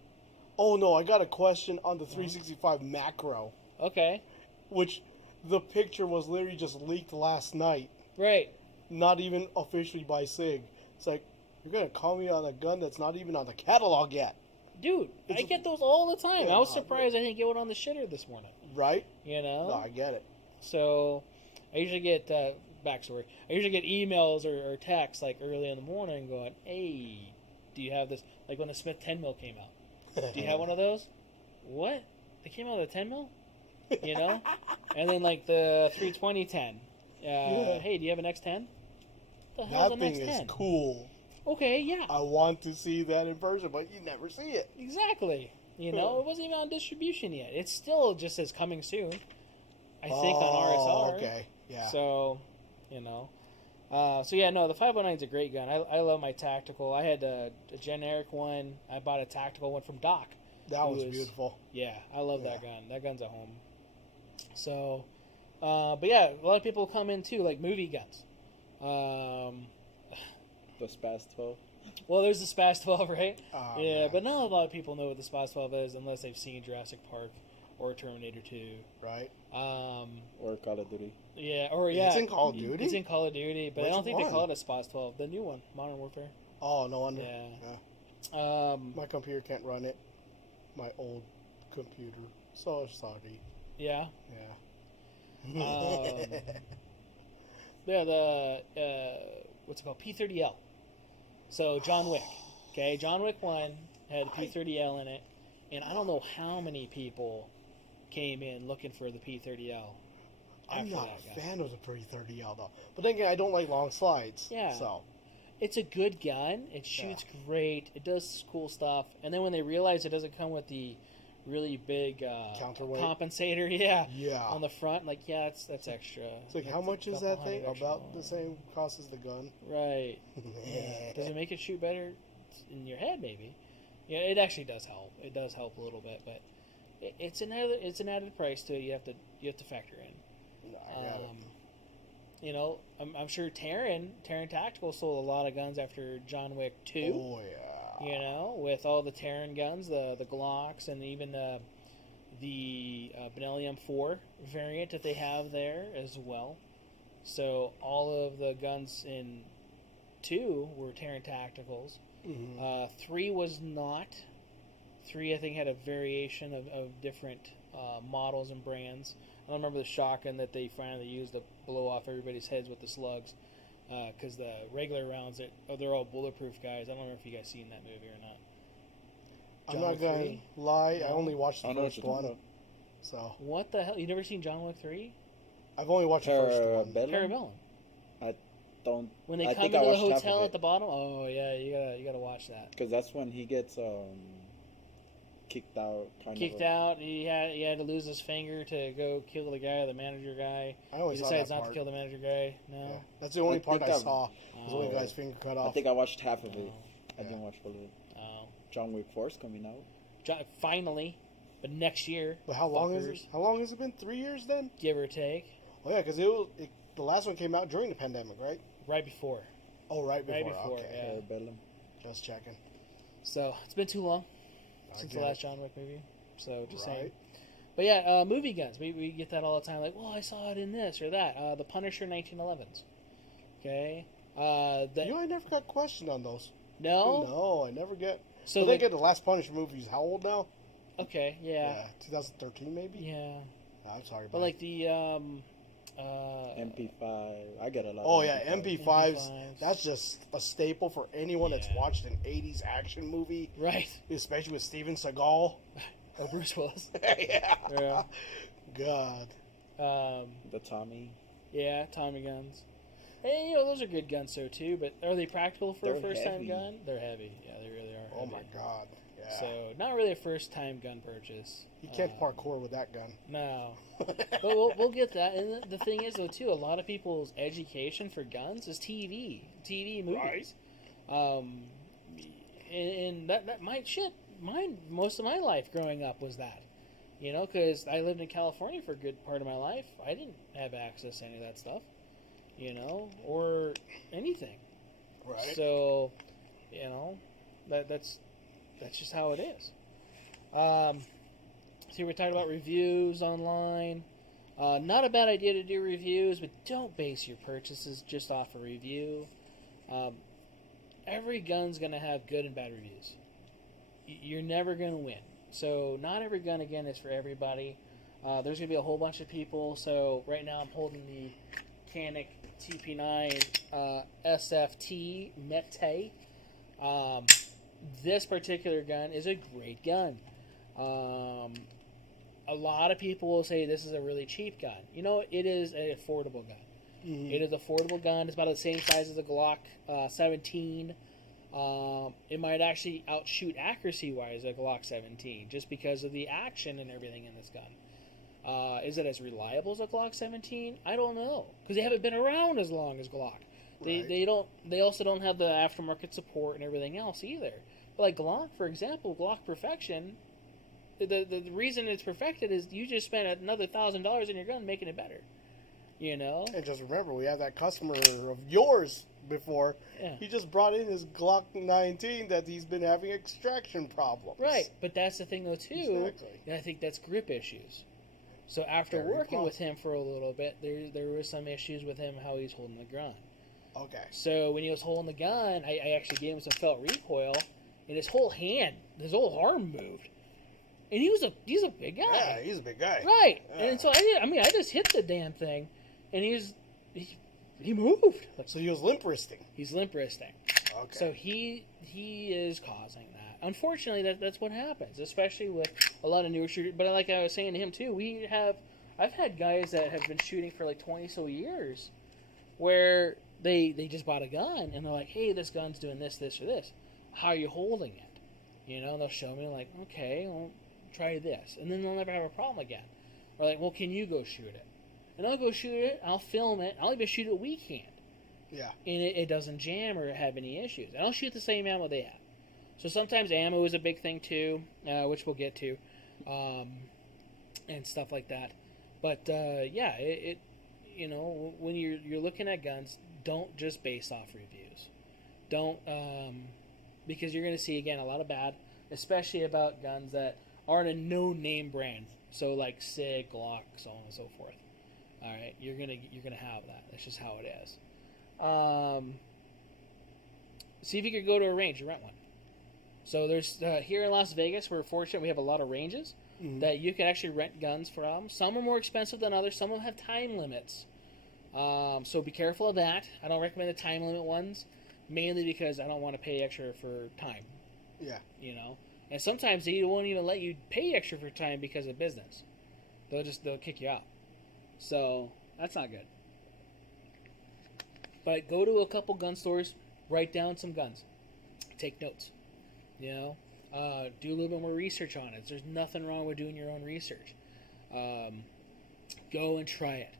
Oh, no, I got a question on the 365 macro. Okay. Which the picture was literally just leaked last night. Right. Not even officially by SIG. It's like, you're going to call me on a gun that's not even on the catalog yet. Dude, I get those all the time. Yeah, I was surprised I didn't get one on the shitter this morning. Right? You know? No, I get it. So, I usually get, backstory, I usually get emails or texts, like, early in the morning going, hey, do you have this? Like, when the Smith 10mm came out. Do you have one of those? What? They came out with a 10mm? You know? And then, like, the 320 10. Hey, do you have an X10? The hell's That an thing X10? is cool. Okay, yeah. I want to see that in person, but you never see it. Exactly. You know, it wasn't even on distribution yet. It still just says coming soon. I think on RSR. Okay. Yeah. So, you know. The 509 is a great gun. I love my tactical. I had a generic one. I bought a tactical one from Doc. That was beautiful. Yeah, I love that gun. That gun's a home. So, but yeah, a lot of people come in too, like movie guns. The Spaz 12. Well, there's the Spaz 12, right? Yeah, man. But not a lot of people know what the Spaz 12 is unless they've seen Jurassic Park or Terminator 2. Right. Or Call of Duty. Yeah, It's in Call of Duty? It's in Call of Duty, but Which I don't think one? they call it a Spaz 12. The new one, Modern Warfare. Oh, no wonder. Yeah. My computer can't run it. My old computer. So sorry. Yeah. Yeah. What's it called? P30L. So John Wick. Okay, John Wick 1 had a P30L in it, and I don't know how many people came in looking for the P30L. I'm not a fan of the P30L though. But then again, I don't like long slides. Yeah. So it's a good gun. It shoots great. It does cool stuff. And then when they realize it doesn't come with the really big counterweight compensator, on the front, like that's extra. It's like, how much is that thing? About the same cost as the gun. Right. Yeah. Does it make it shoot better in your head? Maybe. Yeah, it actually does help. It does help a little bit, but it's an added price to it. You have to factor in. No, I got it. You know, I'm sure Terran Tactical sold a lot of guns after John Wick 2. Oh yeah. You know, with all the Terran guns, the Glocks, and even the Benellium 4 variant that they have there as well. So all of the guns in 2 were Terran Tacticals. Mm-hmm. 3 was not. 3, I think, had a variation of different models and brands. I don't remember the shotgun that they finally used to blow off everybody's heads with the slugs. Because the regular rounds, they're all bulletproof guys. I don't know if you guys seen that movie or not. I'm not going to lie. I only watched the first one. So what the hell? You never seen John Wick 3? I've only watched the first one. Parabellum. I don't. When they come into the hotel at the bottom. Oh yeah, you gotta watch that. Because that's when he gets kicked out. Out. He had to lose his finger to go kill the guy, the manager guy. I only he saw decides that not part. to kill the manager guy. No, yeah. That's the only part I saw. Was when the guy's finger cut off. I think I watched half of it. I didn't watch full of it. Oh. John Wick 4 is coming out. Finally, but next year. But how long has it been? 3 years then? Give or take. Oh yeah, because the last one came out during the pandemic, right? Right before. Oh, right before. Okay. Yeah. Parabellum. Just checking. So it's been too long since the last John Wick movie. So just saying. Right. But yeah, movie guns. We get that all the time. Like, well, I saw it in this or that. The Punisher 1911s. Okay. I never got questioned on those. No? No, I never get. So I think the last Punisher movie is how old now? Okay, yeah. 2013 maybe? Yeah. No, I'm sorry. But like the MP5. I get a lot Oh of yeah, MP5s. That's just a staple for anyone that's watched an 80s action movie. Right. Especially with Steven Seagal. Or Bruce Willis. Yeah. God. The Tommy. Yeah, Tommy guns. Hey, those are good guns though too, but are they practical for a first time gun? They're heavy. Yeah, they really are. Oh my God. Yeah. So not really a first time gun purchase. You can't parkour with that gun. No. But we'll get that. And the thing is though too, a lot of people's education for guns is TV movies. Right. And that most of my life growing up was that. You know, because I lived in California for a good part of my life. I didn't have access to any of that stuff. You know, or anything. Right. So, you know, that's just how it is. See, we're talking about reviews online. Not a bad idea to do reviews, but don't base your purchases just off a review. Every gun's going to have good and bad reviews. You're never going to win. So not every gun, again, is for everybody. There's going to be a whole bunch of people. So right now I'm holding the Canik TP9 SFT Mete. This particular gun is a great gun. A lot of people will say this is a really cheap gun. You know, it is an affordable gun. Mm-hmm. It is an affordable gun. It's about the same size as a Glock 17. It might actually outshoot accuracy-wise a Glock 17 just because of the action and everything in this gun. Is it as reliable as a Glock 17? I don't know, because they haven't been around as long as Glock. Right. They also don't have the aftermarket support and everything else either. But like Glock, for example, Glock Perfection, the reason it's perfected is you just spent another $1,000 in your gun making it better. You know? And just remember, we had that customer of yours before. Yeah. He just brought in his Glock 19 that he's been having extraction problems. Right, but that's the thing though too. Exactly. And I think that's grip issues. So after working with him for a little bit, there were some issues with him how he's holding the gun. Okay. So when he was holding the gun, I actually gave him some felt recoil, and his whole hand, his whole arm moved. And he's a big guy. Yeah, he's a big guy. Right. Yeah. And so I just hit the damn thing, and he moved. So he was limp wristing. He's limp wristing. Okay. So he is causing that. Unfortunately, that's what happens, especially with a lot of newer shooters. But like I was saying to him too, I've had guys that have been shooting for like 20 so years, where they just bought a gun and they're like, hey, this gun's doing this, or this. How are you holding it? You know, they'll show me like, okay, well, try this, and then they'll never have a problem again. Or like, well, can you go shoot it? And I'll go shoot it. I'll film it. I'll even shoot it weak hand. Yeah. And it doesn't jam or have any issues. And I'll shoot the same ammo they have. So sometimes ammo is a big thing too, which we'll get to, and stuff like that. But yeah, it you know, when you're looking at guns, don't just base off reviews. Don't because you're going to see again a lot of bad, especially about guns that aren't a no-name brand. So like SIG, Glock, so on and so forth. All right, you're gonna have that. That's just how it is. See if you could go to a range and rent one. So there's here in Las Vegas, we're fortunate we have a lot of ranges that you can actually rent guns from. Some are more expensive than others. Some of them have time limits. So be careful of that. I don't recommend the time limit ones, mainly because I don't want to pay extra for time. Yeah. You know, and sometimes they won't even let you pay extra for time because of business. They'll kick you out. So that's not good. But go to a couple gun stores, write down some guns, take notes. You know, do a little bit more research on it. There's nothing wrong with doing your own research. Go and try it.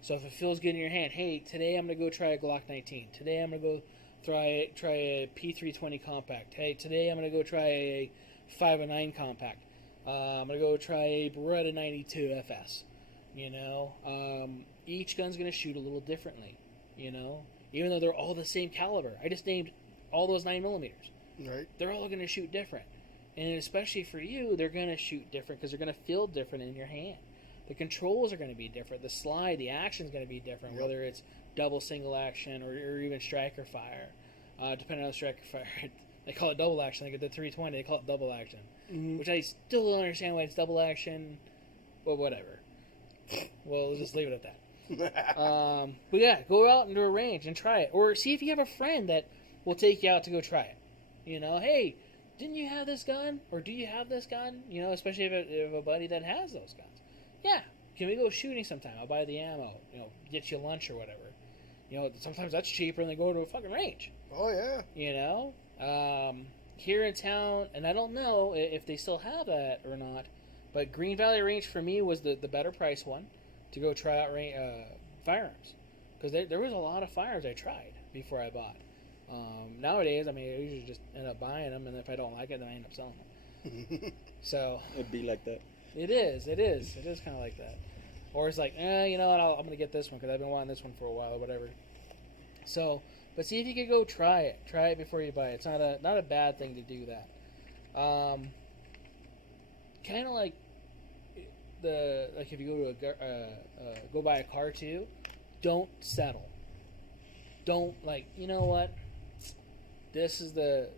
So if it feels good in your hand, hey, today I'm gonna go try a Glock 19. Today I'm gonna go try a P320 compact. Hey, today I'm gonna go try a 509 compact. I'm gonna go try a Beretta 92 FS. You know, each gun's gonna shoot a little differently. You know, even though they're all the same caliber. I just named all those 9mm. Right. They're all going to shoot different. And especially for you, they're going to shoot different because they're going to feel different in your hand. The controls are going to be different. The slide, the action is going to be different, whether it's double, single action, or even striker fire. Depending on the striker fire. They call it double action. Like at the 320, they call it double action. Mm-hmm. Which I still don't understand why it's double action, but whatever. Well, we'll just leave it at that. But yeah, go out into a range and try it. Or see if you have a friend that will take you out to go try it. You know, hey, didn't you have this gun? Or do you have this gun? You know, especially if you have a buddy that has those guns. Yeah, can we go shooting sometime? I'll buy the ammo. You know, get you lunch or whatever. You know, sometimes that's cheaper than going to a fucking range. Oh, yeah. You know? Here in town, and I don't know if they still have that or not, but Green Valley Range for me was the better price one to go try out firearms. Because there was a lot of firearms I tried before I bought. Nowadays, I mean, I usually just end up buying them, and if I don't like it, then I end up selling them. So It'd be like that. It is kind of like that. Or it's like, you know what, I'm going to get this one because I've been wanting this one for a while or whatever. So, but see if you could go try it before you buy it. It's not a bad thing to do that. Kind of like like if you go to go buy a car too, don't settle. Don't like, you know what? This is the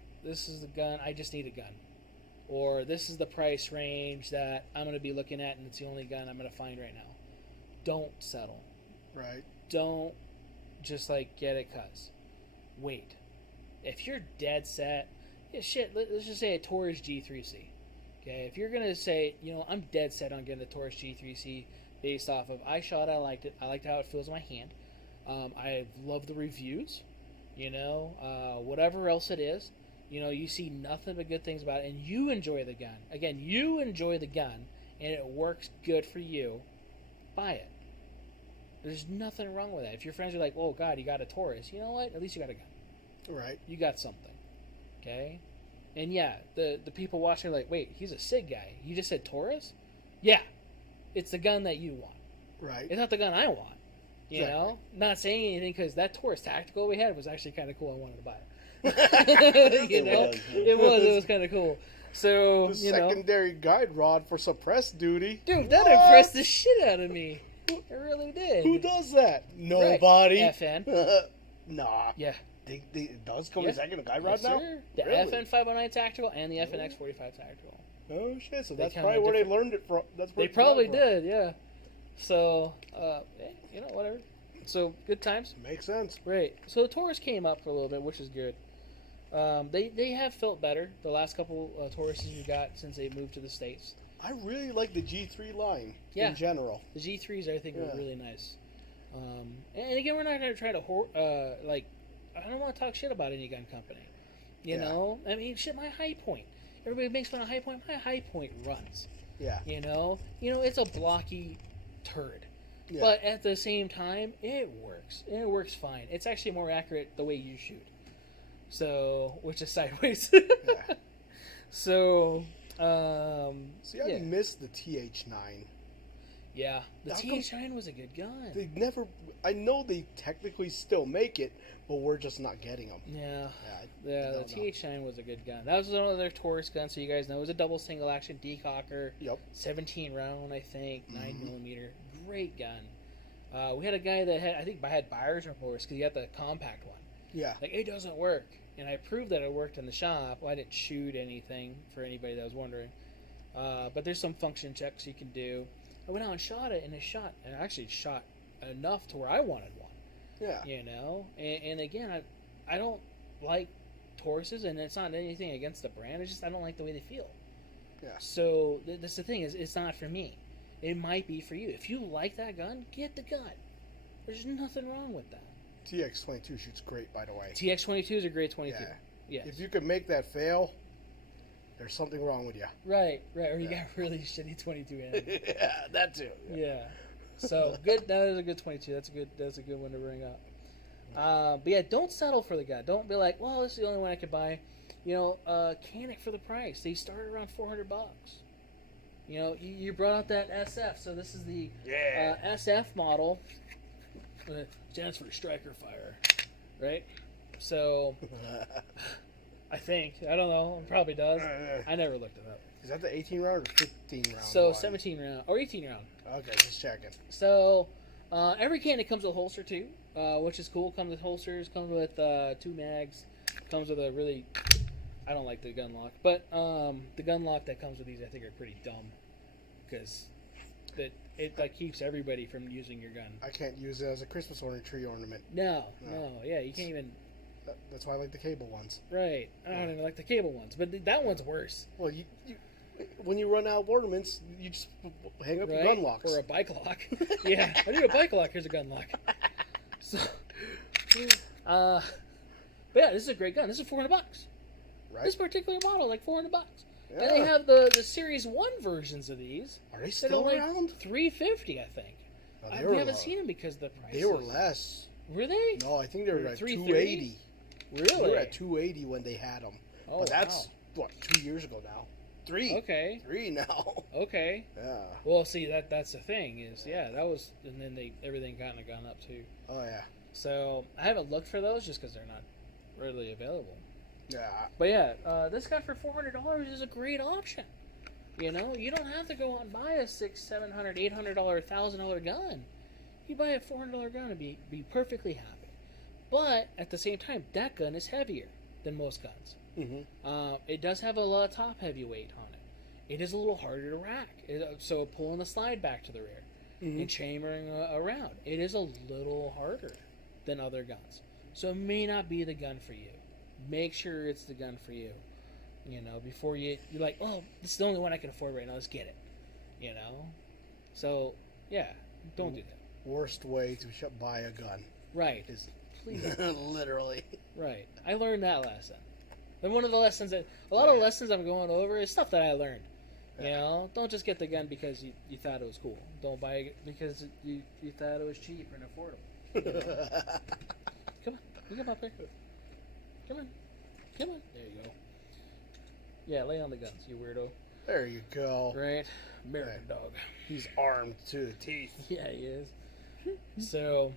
gun. I just need a gun, or this is the price range that I'm going to be looking at, and it's the only gun I'm going to find right now. Don't settle. Right. Don't just like get it, cuz. Wait. If you're dead set, let's just say a Taurus G3C. Okay, if you're going to say, I'm dead set on getting a Taurus G3C based off of I shot it, I liked it. I liked how it feels in my hand. I love the reviews. Whatever else it is, you see nothing but good things about it, and you enjoy the gun. Again, you enjoy the gun, and it works good for you. Buy it. There's nothing wrong with that. If your friends are like, "Oh God, you got a Taurus," you know what? At least you got a gun. Right. You got something. Okay. And yeah, the people watching are like, "Wait, he's a SIG guy. You just said Taurus?" Yeah, it's the gun that you want. Right. It's not the gun I want. You know, not saying anything because that Taurus Tactical we had was actually kind of cool. I wanted to buy it. It was kind of cool. So the secondary guide rod for suppressed duty. Dude, that impressed the shit out of me. It really did. Who does that? Nobody. Right. FN. Nah. Yeah. It does come with second guide rod now? Sir. The really? FN 509 Tactical and the FNX 45 Tactical. Oh shit! So that's probably where they learned it from. They probably did, yeah. So, whatever. So, good times. Makes sense. Right. So, the Taurus came up for a little bit, which is good. They have felt better the last couple Tauruses we got since they moved to the States. I really like the G3 line in general. The G3s, I think, are really nice. And again, we're not going to try to, I don't want to talk shit about any gun company. You know? I mean, shit, my High Point. Everybody makes fun of High Point. My High Point runs. Yeah. It's a blocky turd. Yeah. But at the same time, it works. It works fine. It's actually more accurate the way you shoot. So, which is sideways. Yeah. So, see, I missed the TH9. Yeah, the TH9 was a good gun. They never. I know they technically still make it, but we're just not getting them. Yeah, the TH9 was a good gun. That was one of their Taurus guns, so you guys know. It was a double single action decocker. Yep. 17 round, I think, 9mm. Great gun. We had a guy that had buyer's remorse because he had the compact one. Yeah. Like, it doesn't work. And I proved that it worked in the shop. Well, I didn't shoot anything for anybody that was wondering. But there's some function checks you can do. I went out and shot it, and it actually shot enough to where I wanted one. Yeah. And again, I don't like Tauruses, and it's not anything against the brand. It's just I don't like the way they feel. Yeah. So that's the thing, is it's not for me. It might be for you. If you like that gun, get the gun. There's nothing wrong with that. TX22 shoots great, by the way. TX22 is a great 22. Yeah. Yes. If you could make that fail, there's something wrong with you. Right. Or you got really shitty 22 in. Yeah, that too. Yeah. So good. That is a good 22. That's a good one to bring up. But yeah, don't settle for the gun. Don't be like, well, this is the only one I could buy. Canic for the price. They start around $400. You brought out that SF, so this is the SF model. Stands for Striker Fire, right? So, I think. I don't know. It probably does. I never looked it up. Is that the 18 round or 15 round? So, one? 17 round. Or 18 round. Okay, just checking. So, every cannon comes with a holster, too, which is cool. Comes with holsters, comes with 2 mags, comes with a really... I don't like the gun lock. But the gun lock that comes with these, I think, are pretty dumb. Because it keeps everybody from using your gun. I can't use it as a Christmas tree ornament. No. Yeah, you can't even... That's why I like the cable ones. Right. I don't even like the cable ones. But that one's worse. Well, when you run out of ornaments, you just hang up your gun locks. Or a bike lock. Yeah, I need a bike lock. Here's a gun lock. So, but yeah, this is a great gun. This is $400. Right. This particular model, like $400. Yeah. And they have the Series 1 versions of these. Are they still around? $350, I think. We haven't seen them because the prices. They were less. Were they? No, I think they were at $280. Really? They were at $280 when they had them. Oh, but that's, 2 years ago now. 3. Okay. 3 now. Okay. Yeah. Well, see, that's the thing is, that was, and then everything kind of gone up too. Oh, yeah. So, I haven't looked for those just because they're not readily available. Yeah. But yeah, this guy for $400 is a great option. You know, you don't have to go out and buy a $600, $700, $800, $1,000 gun. You buy a $400 gun and be perfectly happy. But at the same time, that gun is heavier than most guns. Mm-hmm. It does have a lot of top heavy weight on it. It is a little harder to rack. So pulling the slide back to the rear and chambering around, it is a little harder than other guns. So it may not be the gun for you. Make sure it's the gun for you. You know, before you're like, oh, this is the only one I can afford right now. Let's get it. You know? So, yeah, don't do that. Worst way to buy a gun. Right. Is please. Literally. Right. I learned that lesson. And one of the lessons that, a lot of lessons I'm going over is stuff that I learned. You know, don't just get the gun because you thought it was cool. Don't buy it because you thought it was cheap and affordable. You know? Come on. You come up here. Come on. Come on. There you go. Yeah, lay on the guns, you weirdo. There you go. Right? American dog. He's armed to the teeth. Yeah, he is. So,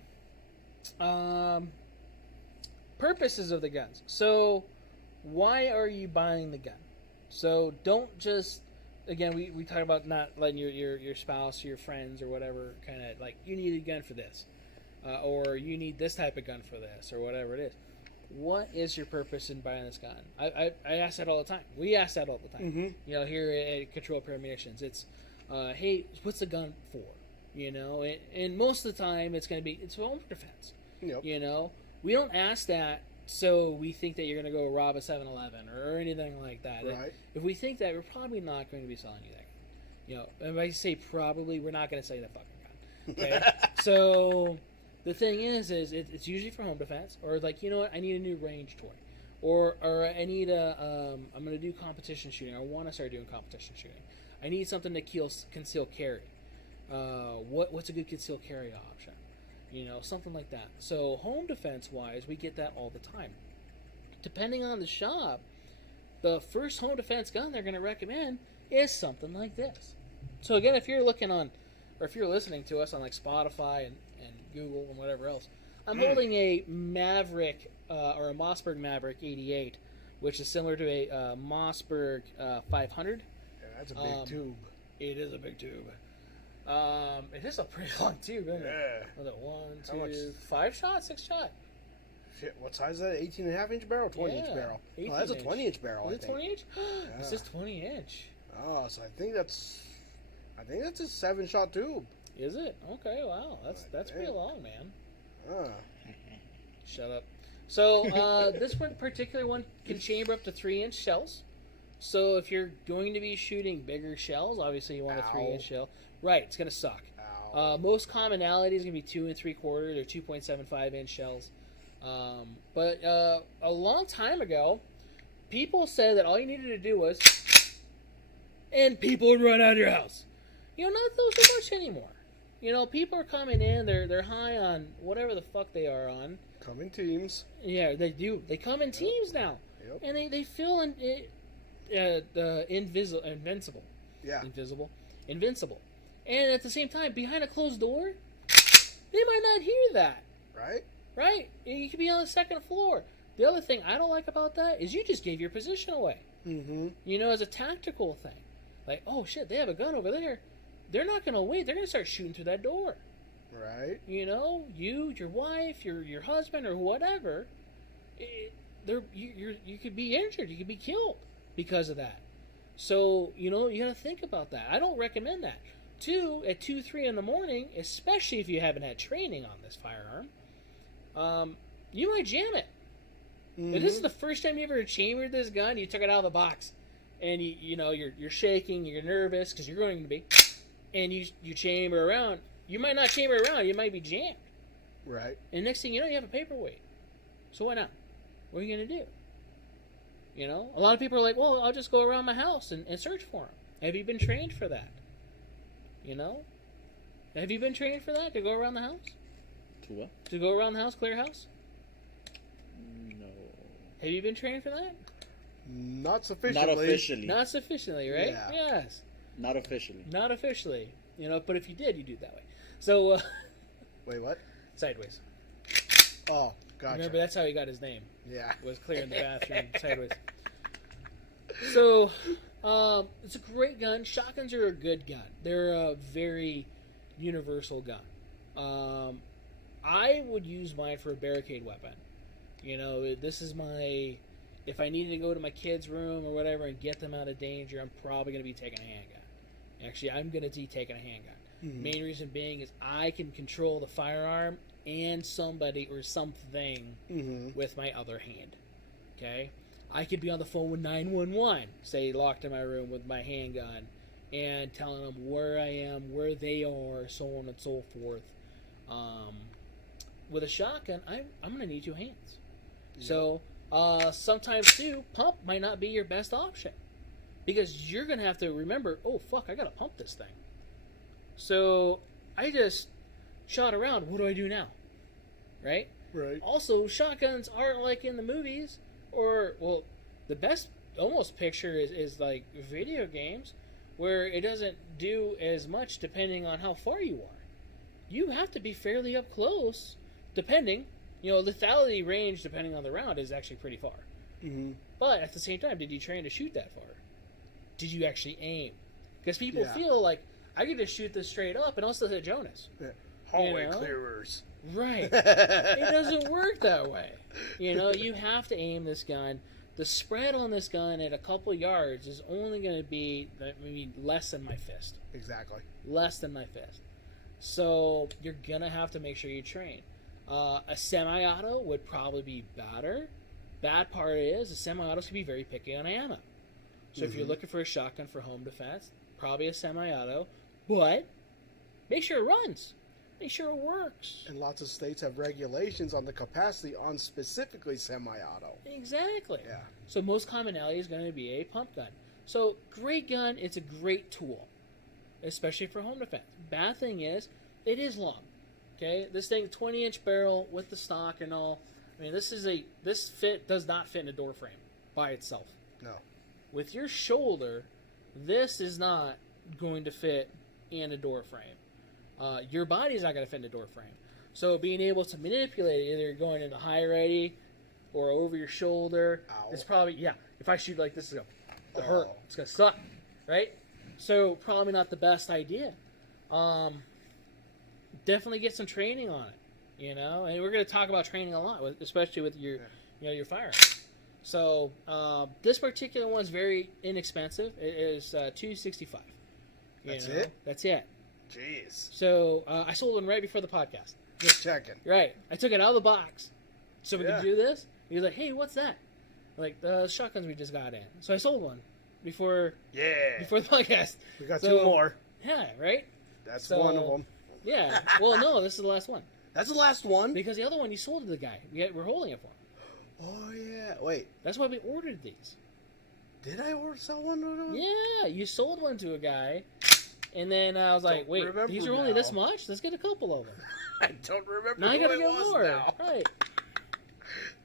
purposes of the guns. So, why are you buying the gun? So, don't just, again, we talk about not letting your spouse or your friends or whatever kind of, like, you need a gun for this. Or you need this type of gun for this, or whatever it is. What is your purpose in buying this gun? I ask that all the time. We ask that all the time. Mm-hmm. You know, here at Control Pair Munitions, it's, hey, what's the gun for? You know, and most of the time it's going to be, it's home defense. Yep. You know, we don't ask that so we think that you're going to go rob a 7-Eleven or anything like that. Right. If we think that, we're probably not going to be selling you that gun. You know, and if I say probably, we're not going to sell you that fucking gun. Okay? So the thing is it's usually for home defense, or like, you know what, I need a new range toy, or I need I'm going to do competition shooting. I want to start doing competition shooting. I need something to conceal carry. What's a good concealed carry option? You know, something like that. So home defense wise, we get that all the time. Depending on the shop, the first home defense gun they're going to recommend is something like this. So again, if you're looking on, or if you're listening to us on like Spotify and Google and whatever else, I'm holding a Maverick or a Mossberg Maverick 88, which is similar to a Mossberg 500. Yeah, that's a big tube. It is a big tube. It is a pretty long tube, isn't it? Yeah. Was it How 1, much? 2, 5 shot, 6 shot? Shit, what size is that? 18.5-inch barrel? 20-inch barrel? Oh, that's a 20-inch barrel, Is it 20-inch? This is 20-inch. Oh, so I think that's a 7-shot tube. Is it? Okay, wow. That's pretty long, man. Shut up. So, this one particular one can chamber up to 3-inch shells. So, if you're going to be shooting bigger shells, obviously you want a 3-inch shell. Right, it's going to suck. Most commonality is going to be 2 3/4 or 2.75-inch shells. But a long time ago, people said that all you needed to do was, and people would run out of your house. You know, not so much anymore. You know, people are coming in, they're high on whatever the fuck they are on. Come in teams. Yeah, they do. They come in teams now. Yep. And they feel invincible. Yeah. Invincible. And at the same time, behind a closed door, they might not hear that. Right? You could be on the second floor. The other thing I don't like about that is you just gave your position away. Mm-hmm. You know, as a tactical thing. Like, oh shit, they have a gun over there. They're not going to wait. They're going to start shooting through that door. Right. You know, you, your wife, your husband, or whatever, you could be injured. You could be killed because of that. So, you know, you got to think about that. I don't recommend that. At 2, 3 in the morning, especially if you haven't had training on this firearm, you might jam it. Mm-hmm. If this is the first time you ever chambered this gun, you took it out of the box, and you're shaking, you're nervous because you're going to be, and you chamber around. You might not chamber around. You might be jammed. Right. And next thing you know, you have a paperweight. So what now? What are you going to do? You know, a lot of people are like, well, I'll just go around my house and search for them. Have you been trained for that? You know? Have you been trained for that, to go around the house? To what? To go around the house, clear house? No. Have you been trained for that? Not sufficiently. Not officially. Not sufficiently, right? Yeah. Yes. Not officially. Not officially. You know, but if you did, you do it that way. So, Wait, what? sideways. Oh, gotcha. Remember, that's how he got his name. Yeah. Was clearing the bathroom sideways. So, It's a great gun. Shotguns are a good gun. They're a very universal gun. I would use mine for a barricade weapon. You know, this is my... If I needed to go to my kid's room or whatever and get them out of danger, I'm probably going to be taking a handgun. Actually, I'm going to be taking a handgun. Mm-hmm. Main reason being is I can control the firearm and somebody or something with my other hand. Okay? I could be on the phone with 911, say locked in my room with my handgun, and telling them where I am, where they are, so on and so forth. With a shotgun, I'm going to need 2 hands. Yep. So, sometimes too, pump might not be your best option. Because you're going to have to remember, oh, fuck, I got to pump this thing. So, I just shot around. What do I do now? Right? Right. Also, shotguns aren't like in the movies. Or, well, the best almost picture is like video games, where it doesn't do as much depending on how far you are. You have to be fairly up close, depending. You know, lethality range, depending on the round, is actually pretty far. Mm-hmm. But at the same time, did you train to shoot that far? Did you actually aim? Because people feel like, I could just shoot this straight up and I'll still hit Jonas. Yeah. Hallway clearers. Right. It doesn't work that way. You know, you have to aim this gun. The spread on this gun at a couple yards is only going to be, less than my fist. Exactly. Less than my fist. So, you're going to have to make sure you train. A semi-auto would probably be better. Bad part is, the semi-autos can be very picky on ammo. So if you're looking for a shotgun for home defense, probably a semi-auto. But make sure it runs. Make sure it works. And lots of states have regulations on the capacity on specifically semi-auto. Exactly. Yeah. So most commonality is going to be a pump gun. So great gun, it's a great tool, especially for home defense. Bad thing is, it is long. Okay, this thing, 20-inch barrel with the stock and all. I mean, this does not fit in a door frame by itself. No. With your shoulder, this is not going to fit in a door frame. Your body's not going to fit in a door frame. So being able to manipulate it, either going into high ready or over your shoulder, it's probably, if I shoot like this, it's going to hurt. It's going to suck, right? So probably not the best idea. Definitely get some training on it, you know? And we're going to talk about training a lot, especially with your, your firearm. So this particular one is very inexpensive. It is $265. That's it? That's it. Jeez. So I sold one right before the podcast. Just checking. Right. I took it out of the box so we could do this. He was like, "Hey, what's that?" Like the shotguns we just got in. So I sold one before the podcast. We got 2 more. Yeah. Right. That's one of them. Yeah. Well, no, this is the last one. That's the last one? Because the other one you sold to the guy. We're holding it for him. Oh, yeah. Wait. That's why we ordered these. Did I sell one to him? Yeah. You sold one to a guy. And then I was like, wait, these are only this much? Let's get a couple of them. I don't remember now I gotta get more. Now. Right.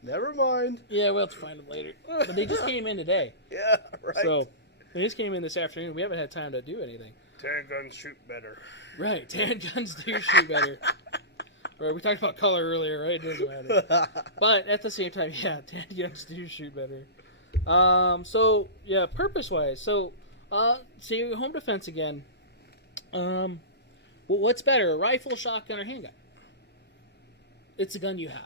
Never mind. Yeah, we'll have to find them later. But they just came in today. Yeah, right. So, they just came in this afternoon. We haven't had time to do anything. 10 guns shoot better. Right, 10 guns do shoot better. Right, we talked about color earlier, right? It doesn't matter. But at the same time, 10 guns do shoot better. So, purpose-wise. So, your home defense again. Well, what's better, a rifle, shotgun, or handgun? It's a gun you have.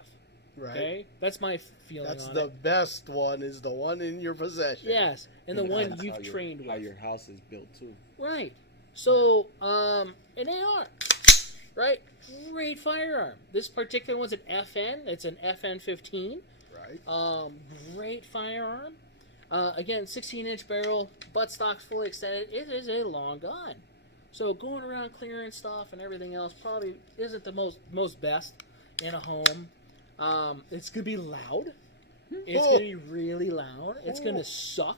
Right. Okay? That's my feeling on it. That's the best one, is the one in your possession. Yes, and the one you've trained with. How your house is built, too. Right. So, an AR. Right? Great firearm. This particular one's an FN. It's an FN-15. Right. Great firearm. Again, 16-inch barrel, buttstock's fully extended. It is a long gun. So going around clearing stuff and everything else probably isn't the most best in a home. It's going to be loud. It's going to be really loud. It's going to suck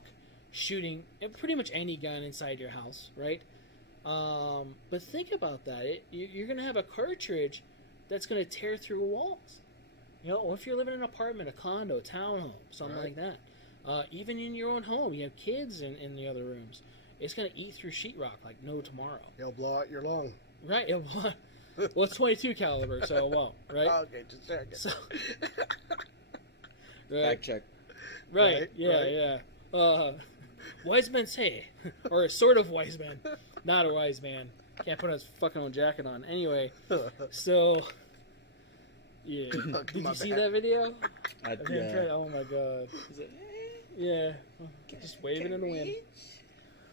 shooting pretty much any gun inside your house, right? But think about that. You're going to have a cartridge that's going to tear through walls. You know, if you're living in an apartment, a condo, townhome, something like that. Even in your own home, you have kids in the other rooms. It's going to eat through sheetrock like no tomorrow. It'll blow out your lung. Right. Well, it's 22 caliber, so it won't, right? Okay, just checking. So, right. Fact check. Right. Yeah. Wise men say, or a sort of wise man, not a wise man. Can't put his fucking own jacket on. Anyway, so yeah. Did you see that video? Yeah. Oh my god. Yeah. Just waving in the wind.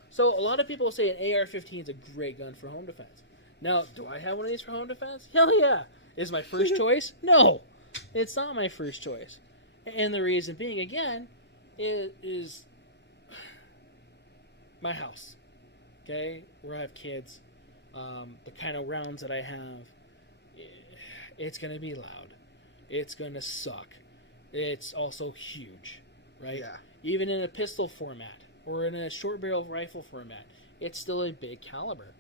So a lot of people say an AR-15 is a great gun for home defense. Now, do I have one of these for home defense? Hell yeah. Is my first choice? No. It's not my first choice. And the reason being, again, is my house. Okay? Where I have kids. The kind of rounds that I have, it's going to be loud. It's going to suck. It's also huge, right? Yeah. Even in a pistol format or in a short barrel rifle format, it's still a big caliber.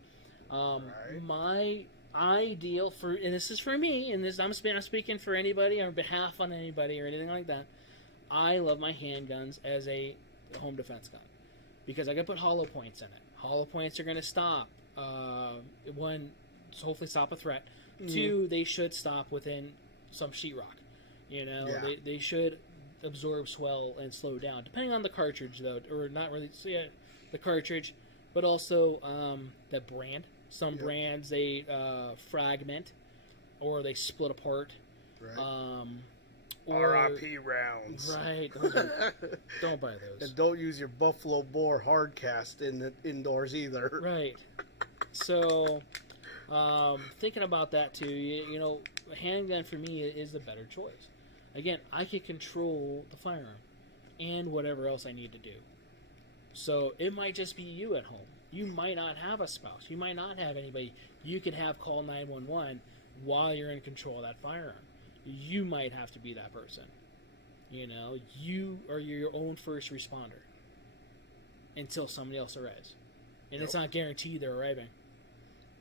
Right. My ideal for, and this is for me, and this I'm speaking for anybody on behalf on anybody or anything like that. I love my handguns as a home defense gun because I can put hollow points in it. Hollow points are going to stop. One, hopefully stop a threat. Mm-hmm. Two, they should stop within some sheetrock. You know, they should absorb swell and slow down, depending on the cartridge, though, or not really. So yeah, the cartridge, but also the brand. Some brands they fragment or they split apart. Right. RIP rounds. Right. Don't buy those. And don't use your Buffalo Bore hardcast indoors either. Right. So, thinking about that too, you know, a handgun for me is the better choice. Again, I can control the firearm and whatever else I need to do. So it might just be you at home. You might not have a spouse. You might not have anybody. You could have call 911 while you're in control of that firearm. You might have to be that person. You know, you are your own first responder until somebody else arrives. And it's not guaranteed they're arriving.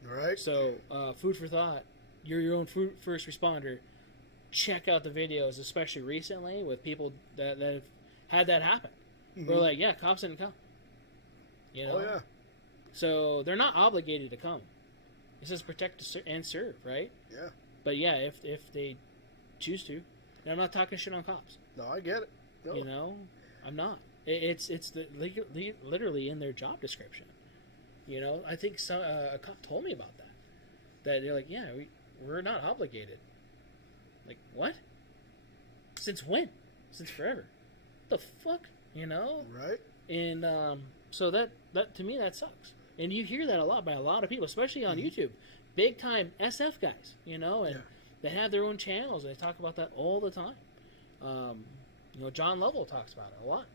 Right. So, food for thought. You're your own first responder. Check out the videos, especially recently, with people that have had that happen. Mm-hmm. We're like, yeah, cops didn't come. You know? Oh, yeah. So, they're not obligated to come. It says protect and serve, right? Yeah. But yeah, if they choose to. And I'm not talking shit on cops. No, I get it. No. You know? I'm not. It's literally in their job description. You know? I think a cop told me about that. That they're like, yeah, we're not obligated. Like, what? Since when? Since forever. What the fuck? You know? Right. And so that to me, that sucks. And you hear that a lot by a lot of people, especially on YouTube. Big time SF guys, you know, and they have their own channels and they talk about that all the time. You know, John Lovell talks about it a lot.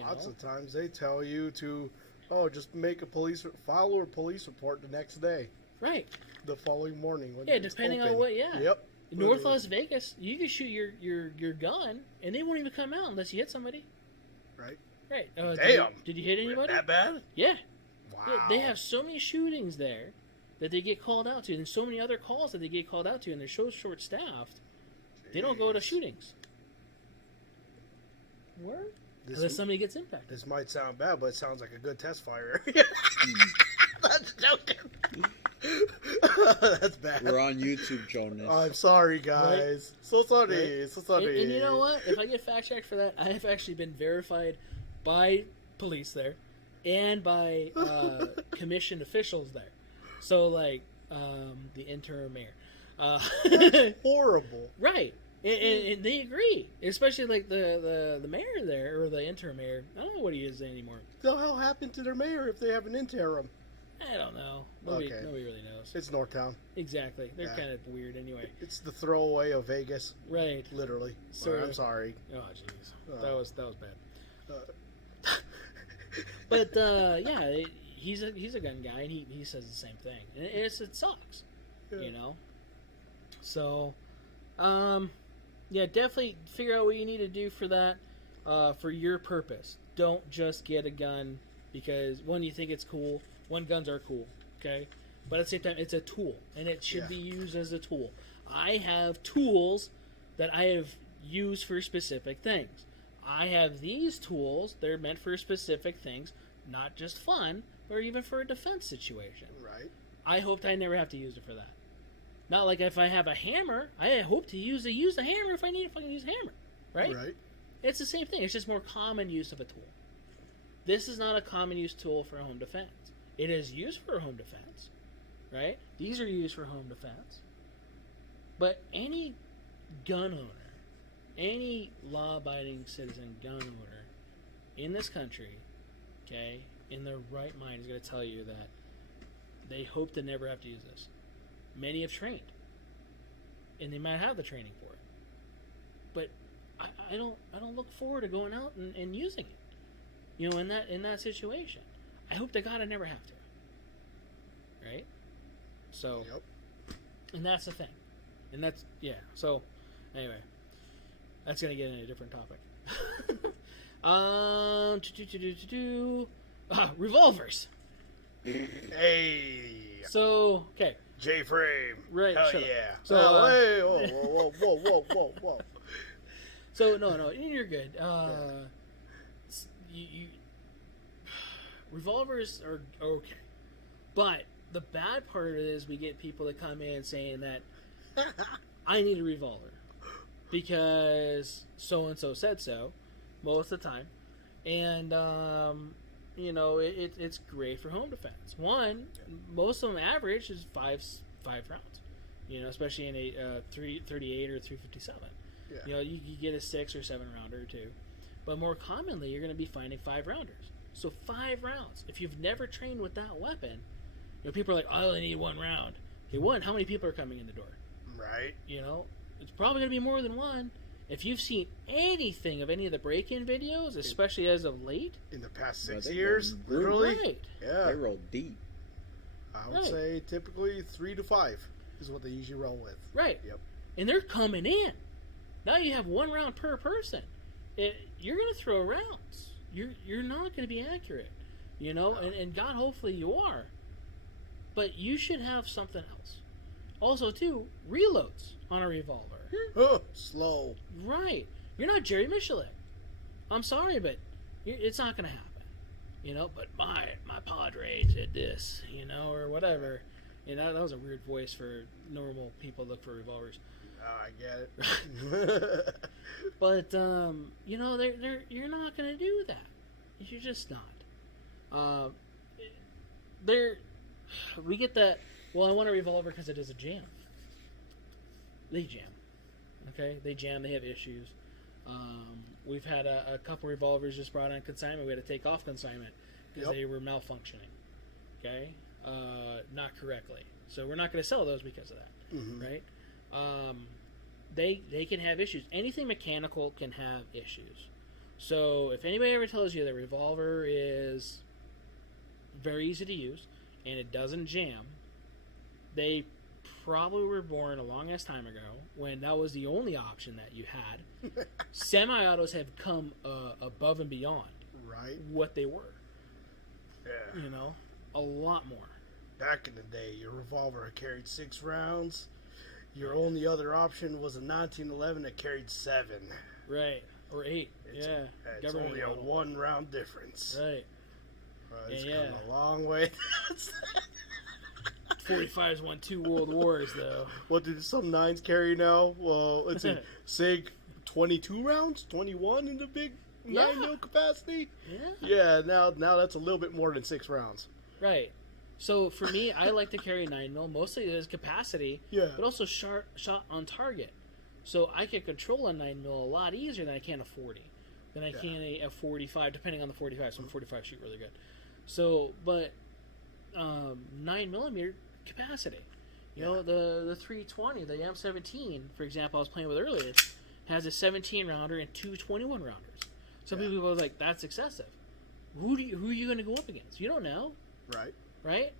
Lots of times they tell you to, just make file a police report the next day. Right. The following morning. When depending on what, Yep. North Las Vegas, you can shoot your gun and they won't even come out unless you hit somebody. Right. Right. Damn. Did you hit anybody? That bad? Yeah. Wow. Yeah, they have so many shootings there that they get called out to, and so many other calls that they get called out to, and they're so short-staffed, they don't go to shootings. Where? Unless somebody gets impacted. This might sound bad, but it sounds like a good test fire. That's joking. That's bad. We're on YouTube, Jonas. I'm sorry, guys. Right? So sorry. Right? So sorry. And you know what? If I get fact-checked for that, I have actually been verified by police there and by commissioned officials there. So, like, the interim mayor. That's horrible. Right. And they agree. Especially, like, the mayor there, or the interim mayor. I don't know what he is anymore. What the hell happened to their mayor if they have an interim? I don't know. Nobody really knows. It's Northtown. Exactly. They're kind of weird anyway. It's the throwaway of Vegas. Right. Literally. I'm sorry. Oh, jeez. That was bad. But, yeah, he's a gun guy, and he says the same thing. And it sucks, you know? So, yeah, definitely figure out what you need to do for that, for your purpose. Don't just get a gun because, one, you think it's cool. One, guns are cool, okay? But at the same time, it's a tool, and it should be used as a tool. I have tools that I have used for specific things. I have these tools, they're meant for specific things, not just fun, or even for a defense situation. Right. I hoped I never have to use it for that. Not like if I have a hammer, I hope to use the hammer if I need to fucking use a hammer. Right? Right. It's the same thing. It's just more common use of a tool. This is not a common use tool for home defense. It is used for home defense, right? These are used for home defense. But any gun owner, any law-abiding citizen gun owner in this country, okay, in their right mind is going to tell you that they hope to never have to use this. Many have trained, and they might have the training for it. But I don't look forward to going out and using it. You know, in that situation, I hope to God I never have to. Right? So, Yep. And that's the thing, and that's So, anyway, that's gonna get into a different topic. Revolvers. Hey. So, okay. J-frame. Right. Hell shut up. yeah. So, Hey. Whoa. So no, you're good. You revolvers are okay, but the bad part is we get people that come in saying that I need a revolver because so and so said so most of the time, and you know it's great for home defense. One, most of them average is five rounds, you know, especially in a 338 or 357. Yeah. You know, you get a 6 or 7 rounder or two, but more commonly you're going to be finding 5 rounders. So 5 rounds. If you've never trained with that weapon, you know, people are like, I only need 1 round. Okay, one, how many people are coming in the door? Right. You know, it's probably going to be more than one. If you've seen anything of any of the break-in videos, especially as of late, in the past 6 they years, roll literally, right? yeah, They roll deep. I would Right. say typically 3 to 5 is what they usually roll with. Right. Yep. And they're coming in. Now you have 1 round per person. You're going to throw rounds. You're not going to be accurate, you know. No. And God, hopefully you are. But you should have something else. Also, too, reloads on a revolver. Slow. Right. You're not Jerry Michelet. I'm sorry, but it's not going to happen. You know, but my Padre did this, you know, or whatever. You know, that was a weird voice for normal people look for revolvers. Oh, I get it. But you know, you're not going to do that. You're just not. We get that. Well, I want a revolver because it is a jam. They jam. Okay, they jam. They have issues. We've had a couple revolvers just brought on consignment. We had to take off consignment because they were malfunctioning. Okay, not correctly. So we're not going to sell those because of that. Mm-hmm. Right? They can have issues. Anything mechanical can have issues. So if anybody ever tells you that revolver is very easy to use and it doesn't jam, they probably were born a long ass time ago when that was the only option that you had. Semi-autos have come above and beyond what they were. Yeah. You know, a lot more. Back in the day, your revolver carried 6 rounds. Your only other option was a 1911 that carried 7. Right. Or 8. It's Government only a model. 1 round difference. Right. It's Yeah. come a long way. 45s won 2 world wars, though. What did some 9s carry now? Well, let's see. SIG 22 rounds? 21 in the big 9mm capacity? Yeah. Yeah, now that's a little bit more than 6 rounds. Right. So for me, I like to carry 9mm, mostly as capacity, but also shot on target. So I can control a 9mm a lot easier than I can a 40. Than I can a 45, depending on the 45. Some 45 shoot really good. So, but 9mm capacity. You know, the 320, the M17, for example, I was playing with earlier, has a 17 rounder and 2 21 rounders. Some people are like, that's excessive. Who are you going to go up against? You don't know. Right?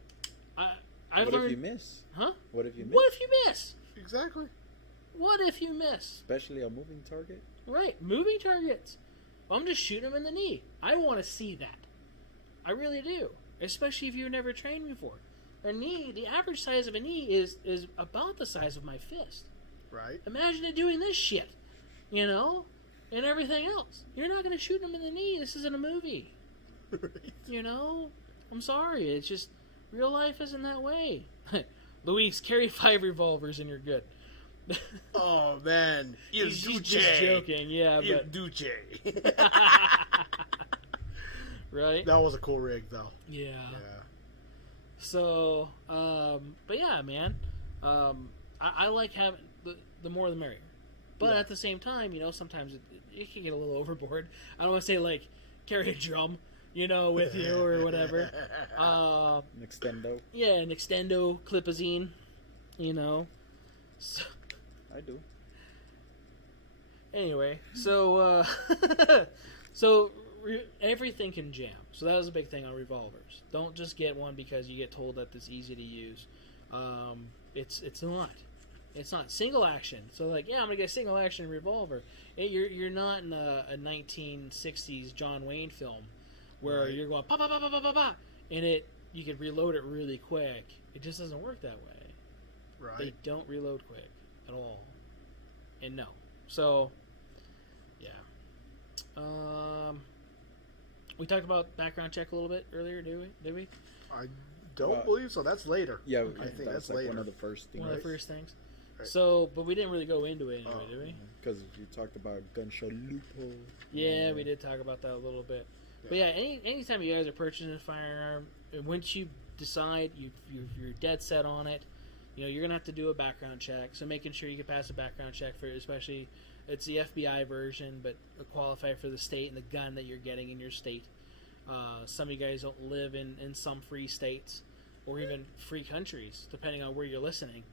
I've What learned. if you miss? Huh? What if you miss? What if you miss? Exactly. What if you miss? Especially a moving target. Right, moving targets. I'm just shooting them in the knee. I want to see that. I really do. Especially if you've never trained before. A knee, the average size of a knee is about the size of my fist. Right. Imagine it doing this shit, you know, and everything else. You're not going to shoot them in the knee. This isn't a movie. Right. You know, I'm sorry. It's just real life isn't that way. Luis, carry 5 revolvers and you're good. Oh man, He's just joking, yeah. Il But Duce. Right? That was a cool rig, though. Yeah. Yeah. So, but yeah, man. I like having the more the merrier. But at the same time, sometimes it can get a little overboard. I don't want to say, like, carry a drum, with you or whatever. An extendo. Yeah, an extendo, clipazine, So, I do. anyway, everything can jam. So that was a big thing on revolvers. Don't just get one because you get told that it's easy to use. It's not. It's not single action. So I'm gonna get a single action revolver. You're not in a 1960s John Wayne film where you're going pa pa pa pa pa pa pa, and you can reload it really quick. It just doesn't work that way. Right. They don't reload quick at all. And no. So yeah. We talked about background check a little bit earlier, did we? I don't believe so. That's later. Yeah, I think that's like later. one of the first things. One of the first things. Right. So, but we didn't really go into it anyway, did we? Because you talked about gun show loophole. Yeah, we did talk about that a little bit. Yeah. But yeah, anytime you guys are purchasing a firearm, and once you decide you're dead set on it, you're gonna have to do a background check. So making sure you can pass a background check for, especially it's the FBI version, but qualify for the state and the gun that you're getting in your state. Some of you guys don't live in some free states or even free countries, depending on where you're listening.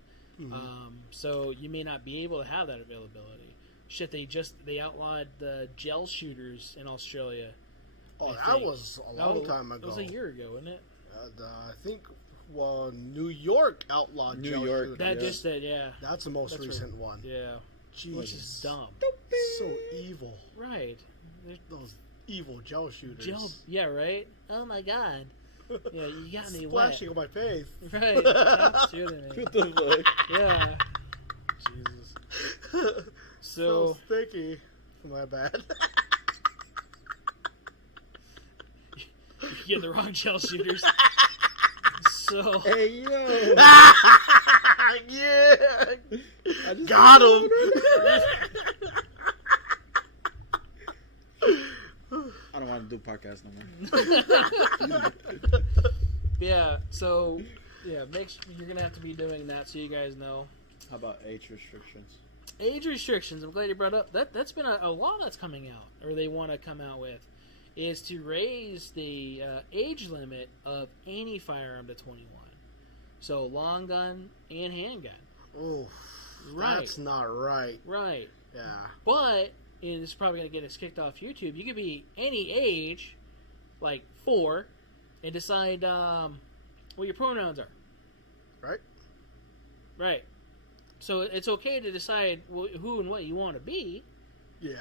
Mm-hmm. So you may not be able to have that availability. Shit, they outlawed the gel shooters in Australia. Oh, that was a long time ago. It was a year ago, wasn't it? I think, New York outlawed New gel York. shooters. That just did, yeah. That's the most recent one. Yeah. Jesus. Which is dumb. So evil. Right. Those evil gel shooters. Yeah, right? Oh my god. Yeah, you got me Splashing wet. on my face. Right. Stop shooting me. What the fuck? Yeah. Jesus. So sticky. My bad. You get the wrong gel shooters. So Hey, yo. Yeah. I just Got him. I don't want to do podcasts no more. Yeah, so you're gonna have to be doing that so you guys know. How about age restrictions? Age restrictions. I'm glad you brought up that's been a law that's coming out, or they want to come out with, is to raise the age limit of any firearm to 21. So long gun and handgun. Oh, Right. That's not right. Right. Yeah. But, and it's probably going to get us kicked off YouTube, you could be any age, like 4, and decide what your pronouns are. Right. Right. So it's okay to decide who and what you want to be. Yeah.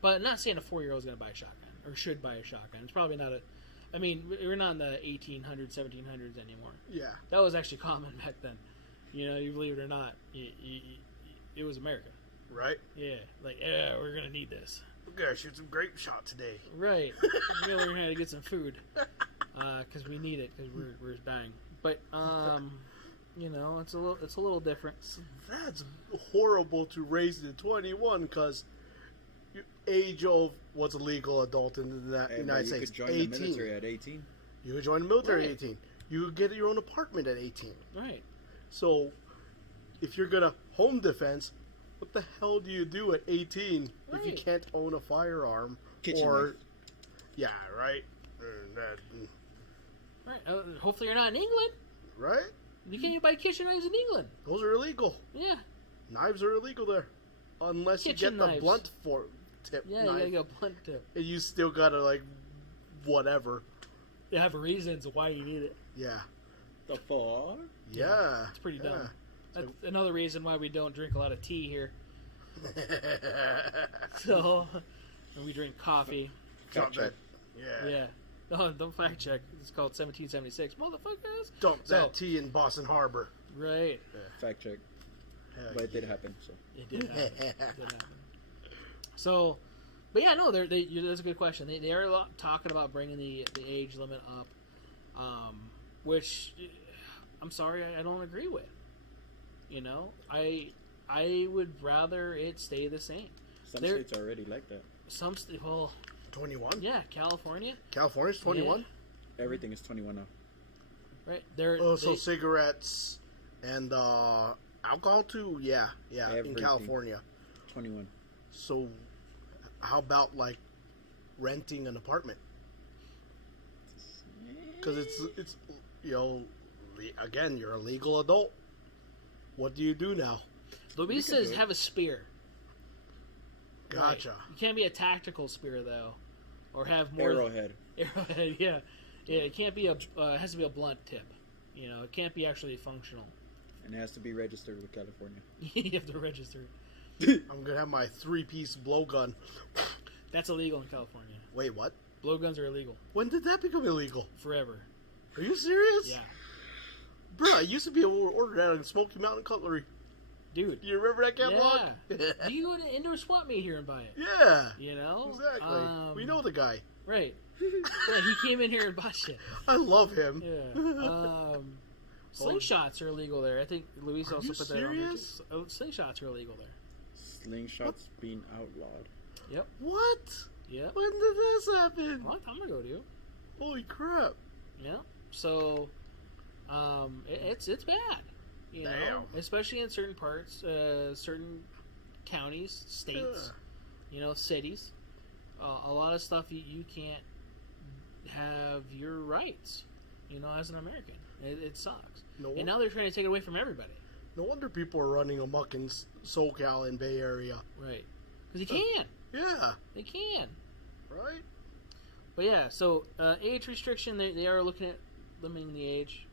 But I'm not saying a 4-year-old is going to buy a shotgun, or should buy a shotgun. It's probably not we're not in the 1800s, 1700s anymore. Yeah. That was actually common back then. You believe it or not, it was America. Right. Yeah, we're going to need this. We're going to shoot some grape shot today. Right. We're going to have to get some food, because we need it, because we're dying. But, it's a little different. So that's horrible to raise it to 21, because age of what's a legal adult in the United States, You could join 18. the military at 18. You could join the military Right. at 18. You could get your own apartment at 18. Right. So, if you're gonna home defense, what the hell do you do at 18 if you Right. can't own a firearm? Kitchen or, knife. yeah, right, Right. Hopefully you're not in England. right. You can't even buy kitchen knives in England. Those are illegal. Yeah. Knives are illegal there, unless you Kitchen get the knives. blunt tip Yeah, knife, you gotta go blunt tip. and you still gotta whatever. They have reasons why you need it. Yeah, The fuck? yeah, It's pretty yeah. dumb. That's another reason why we don't drink a lot of tea here. So, and we drink coffee. Dump check. that. Yeah. Yeah. Don't fact check. It's called 1776. Motherfuckers. Dump So- that tea in Boston Harbor. Right. Fact check. Heck But it did happen, so. It did happen. It did happen. So, but yeah, no, that's a good question. They are talking about bringing the age limit up, which I'm sorry, I don't agree with. I would rather it stay the same. Some There- states are already like that. 21? Yeah, California. California's 21? Everything is 21 now. Right. So cigarettes and alcohol too? Yeah, Everything. in California. 21. So how about like renting an apartment? Because it's again, you're a legal adult. What do you do now? Luis says have a spear. Gotcha. Right. You can't be a tactical spear though, or have more Arrowhead. Arrowhead, yeah. It can't be it has to be a blunt tip. It can't be actually functional. And it has to be registered with California. You have to register. I'm gonna have my 3-piece blowgun. That's illegal in California. Wait, what? Blowguns are illegal When did that become illegal? forever. Are you serious? Yeah, Bro, I used to be able to order that on Smoky Mountain Cutlery. dude. You remember that catalog? Yeah. You go to indoor swap meet here and buy it. Yeah. Exactly. We know the guy. Right. Yeah, he came in here and bought shit. I love him. Yeah. Slingshots are illegal there. I think Luis Are also you put serious? that on there. Slingshots are illegal there. Slingshots being outlawed. Yep. What? Yep. When did this happen? A long time ago, dude. Holy crap. Yeah. So, it's bad. Damn. Especially in certain parts, certain counties, states, cities. A lot of stuff you can't have your rights, as an American. It sucks. And now they're trying to take it away from everybody. No wonder people are running amok in SoCal and Bay Area. Right. Because they can. Yeah. They can. Right? But yeah, so age restriction, they are looking at limiting the age,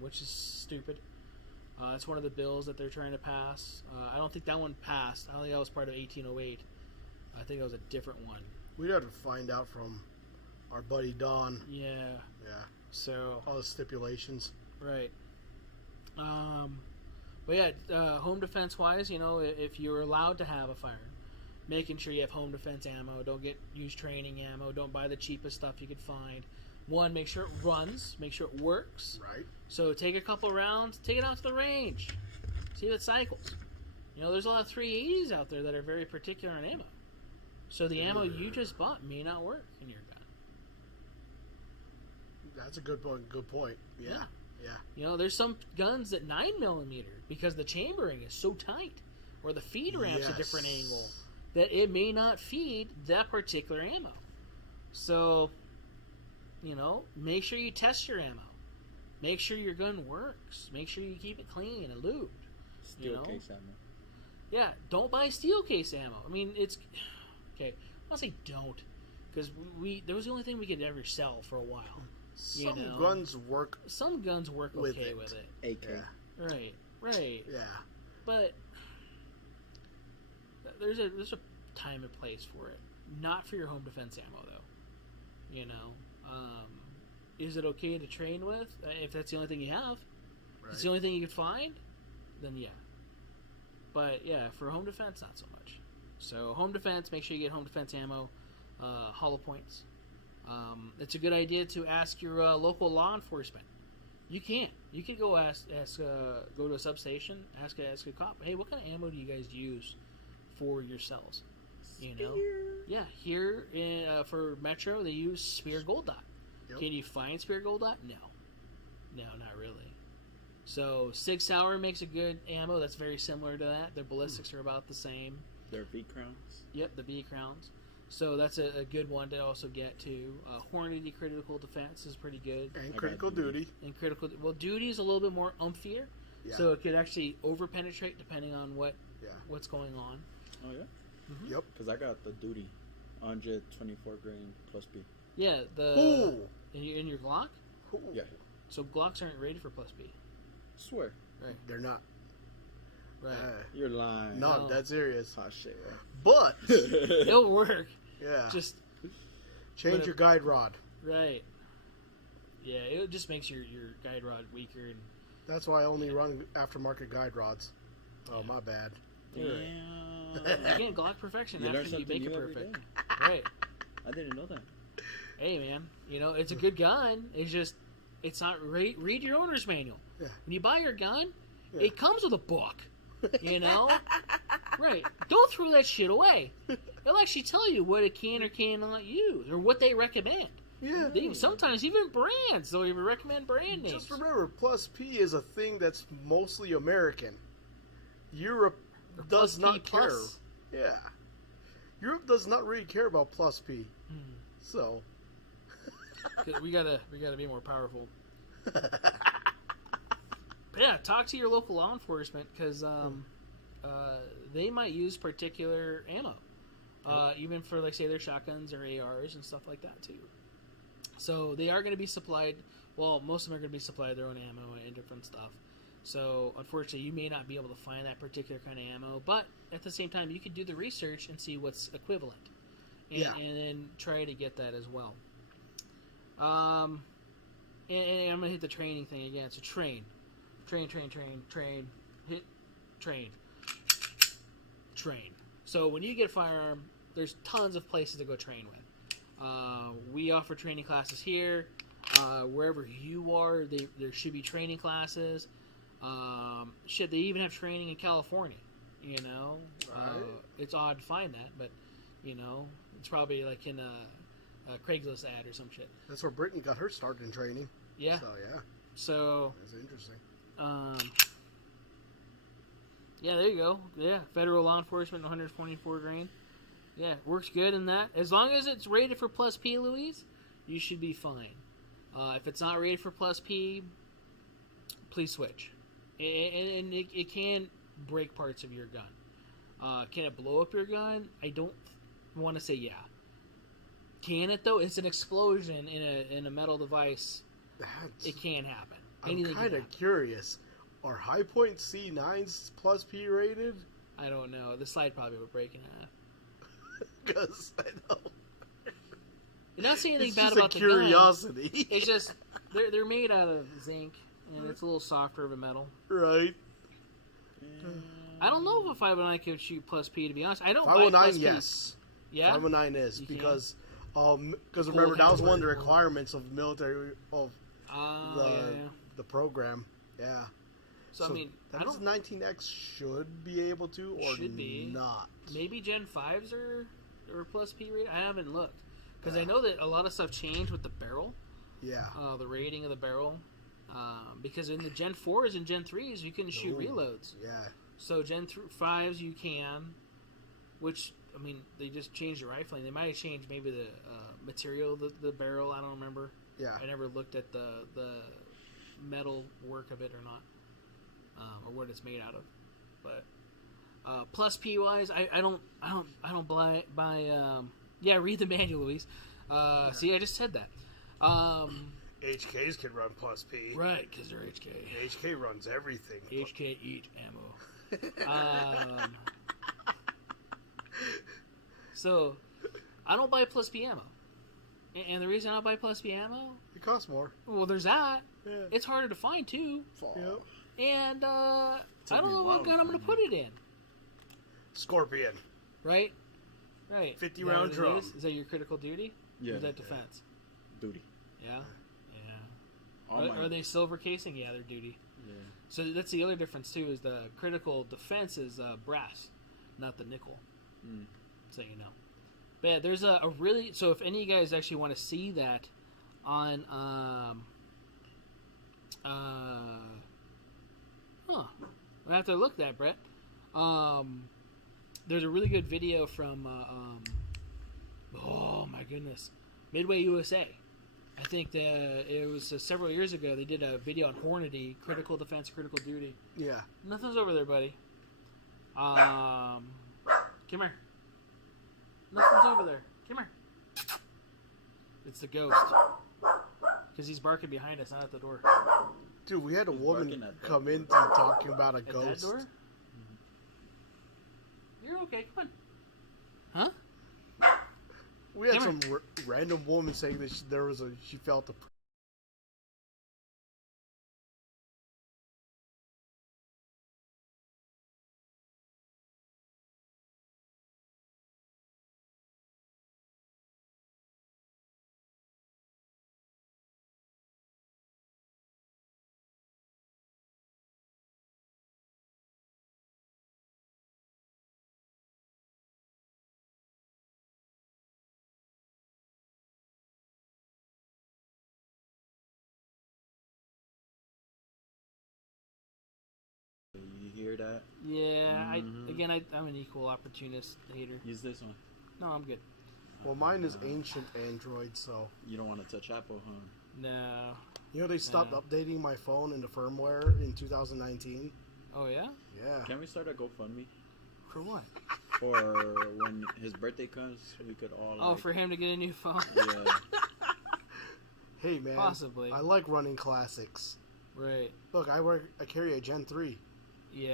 which is stupid. It's one of the bills that they're trying to pass. I don't think that one passed. I don't think that was part of 1808. I think it was a different one. We'd have to find out from our buddy Don. Yeah. Yeah. So. All the stipulations. Right. But yeah, home defense wise, if you're allowed to have a firearm, making sure you have home defense ammo. Don't use training ammo. Don't buy the cheapest stuff you could find. One, make sure it runs. Make sure it works. Right. So take a couple rounds. Take it out to the range. See if it cycles. There's a lot of 380s out there that are very particular on ammo. So the ammo you just bought may not work in your gun. That's a good point. Good point. Yeah. Yeah. There's some guns that 9mm, because the chambering is so tight, or the feed ramp's a different angle, that it may not feed that particular ammo. So, make sure you test your ammo. Make sure your gun works. Make sure you keep it clean and lubed. Steel case ammo. Yeah, don't buy steel case ammo. I mean, it's... Okay, I'll say don't. Because that was the only thing we could ever sell for a while. Some guns work. Some guns work okay with it. AK. Yeah. Right. Yeah. But there's a time and place for it. Not for your home defense ammo, though. Is it okay to train with? If that's the only thing you have, if it's the only thing you could find, then yeah. But yeah, for home defense, not so much. So home defense, make sure you get home defense ammo, hollow points. It's a good idea to ask your local law enforcement. You can go go to a substation, ask a cop, hey, what kind of ammo do you guys use for your cells? Yeah, here for Metro they use Spear Gold Dot. Yep. Can you find Spear Gold Dot? No, not really. So Sig Sauer makes a good ammo that's very similar to that. Their ballistics are about the same. Their V crowns. Yep, the V crowns. So that's a good one to also get to. Hornady Critical Defense is pretty good. And Critical Duty. And Duty is a little bit more umphier. Yeah. So it could actually over penetrate depending on what's going on. Oh yeah. Mm-hmm. Yep. Because I got the Duty, 124 grain plus B. Yeah, in your Glock. Ooh. Yeah. So Glocks aren't rated for plus B. Swear. Right. They're not. Right. You're lying. No, that's serious. Hot shit, right? But it'll work. Yeah. Just change your guide rod. Right. Yeah, it just makes your guide rod weaker. And that's why I only run aftermarket guide rods. Oh, my bad. Damn. Again, Glock perfection You after you make it every perfect. day. Right. I didn't know that. Hey, man. It's a good gun. It's just, it's not... Read your owner's manual. Yeah. When you buy your gun, it comes with a book. Right. Don't throw that shit away. they'll actually tell you what it can or cannot use, or what they recommend. Yeah. Sometimes even brands, they'll even recommend brand names. Just remember, Plus P is a thing that's mostly American. Europe does not care. Yeah. Europe does not really care about Plus P. So. we gotta be more powerful. Yeah, talk to your local law enforcement, because they might use particular ammo, even for, like, say, their shotguns or ARs and stuff like that too. So they are going to be supplied. Well, most of them are going to be supplied their own ammo and different stuff. So unfortunately, you may not be able to find that particular kind of ammo, but at the same time, you could do the research and see what's equivalent, and then try to get that as well. And I'm going to hit the training thing again. So train, hit, train. So when you get a firearm, there's tons of places to go train with. We offer training classes here. Wherever you are, there should be training classes. They even have training in California. You know, it's odd to find that, but you know, it's probably like in a Craigslist ad or some shit. That's where Brittany got her start in training. Yeah. So that's interesting. Yeah, there you go. Yeah, federal law enforcement, 124 grain. Yeah, works good in that. As long as it's rated for Plus P, Louise, you should be fine. If it's not rated for Plus P, please switch. And it can break parts of your gun. Can it blow up your gun? I don't want to say yeah. Can it, though? It's an explosion in a metal device. It can happen. I'm kind of curious. Are High Point C9s Plus P rated? I don't know. The slide probably would break in half. Because I know. You're not saying anything It's bad just about a the gun. curiosity. It's just they're made out of zinc, and it's a little softer of a metal. Right. I don't know if a 509 could shoot Plus P, to be honest. I don't 509, buy Plus P. yes. Yeah? 509 is, You because remember, that was one of the requirements of military, of the program. Yeah. So I mean, that 19X should be able to, or should be not. Maybe Gen 5s are Plus P rated. I haven't looked, because I know that a lot of stuff changed with the barrel. Yeah. The rating of the barrel, because in the Gen 4s and Gen 3s you couldn't shoot reloads. Yeah. So Gen 5s you can, which, I mean, they just changed the rifling. They might have changed maybe the material of the barrel. I don't remember. Yeah. I never looked at the metal work of it or not, or what it's made out of. But Plus P wise, I don't buy. Yeah, read the manual, Louise. See, I just said that. HKs can run Plus P. Right, because they're HK. HK runs everything. HK eat ammo. So, I don't buy Plus P ammo. And the reason I don't buy Plus P ammo... It costs more. Well, there's that. Yeah. It's harder to find, too. Yep. And, I don't know what gun I'm going to put it in. Scorpion. Right? Right. 50-round drum. Is that your critical duty? Yeah. Or is that defense? Duty. Yeah? Yeah. Are they silver casing? Yeah, they're duty. Yeah. So that's the other difference, too, is the critical defense is brass, not the nickel. So you know. But yeah, there's a really... So if any of you guys actually want to see that on... I'll have to look at that, Brett. There's a really good video from... oh, my goodness. Midway USA. I think that it was several years ago. They did a video on Hornady, critical defense, critical duty. Yeah. Nothing's over there, buddy. Come here. Nothing's over there. Come here. It's the ghost. Because he's barking behind us, not at the door. Dude, we had a woman come in talking about a ghost. At that door? You're okay. Come on. Huh? We had some random woman saying that she felt a hear that. Yeah, I'm an equal opportunist hater. Use this one. No, I'm good. Well, mine is ancient Android, so... You don't want to touch Apple, huh? No. You know they stopped updating my phone in the firmware in 2019? Oh, yeah? Yeah. Can we start a GoFundMe? For what? For when his birthday comes, we could all for him to get a new phone? Yeah. Hey, man. Possibly. I like running classics. Right. Look, I carry a Gen 3. Yeah.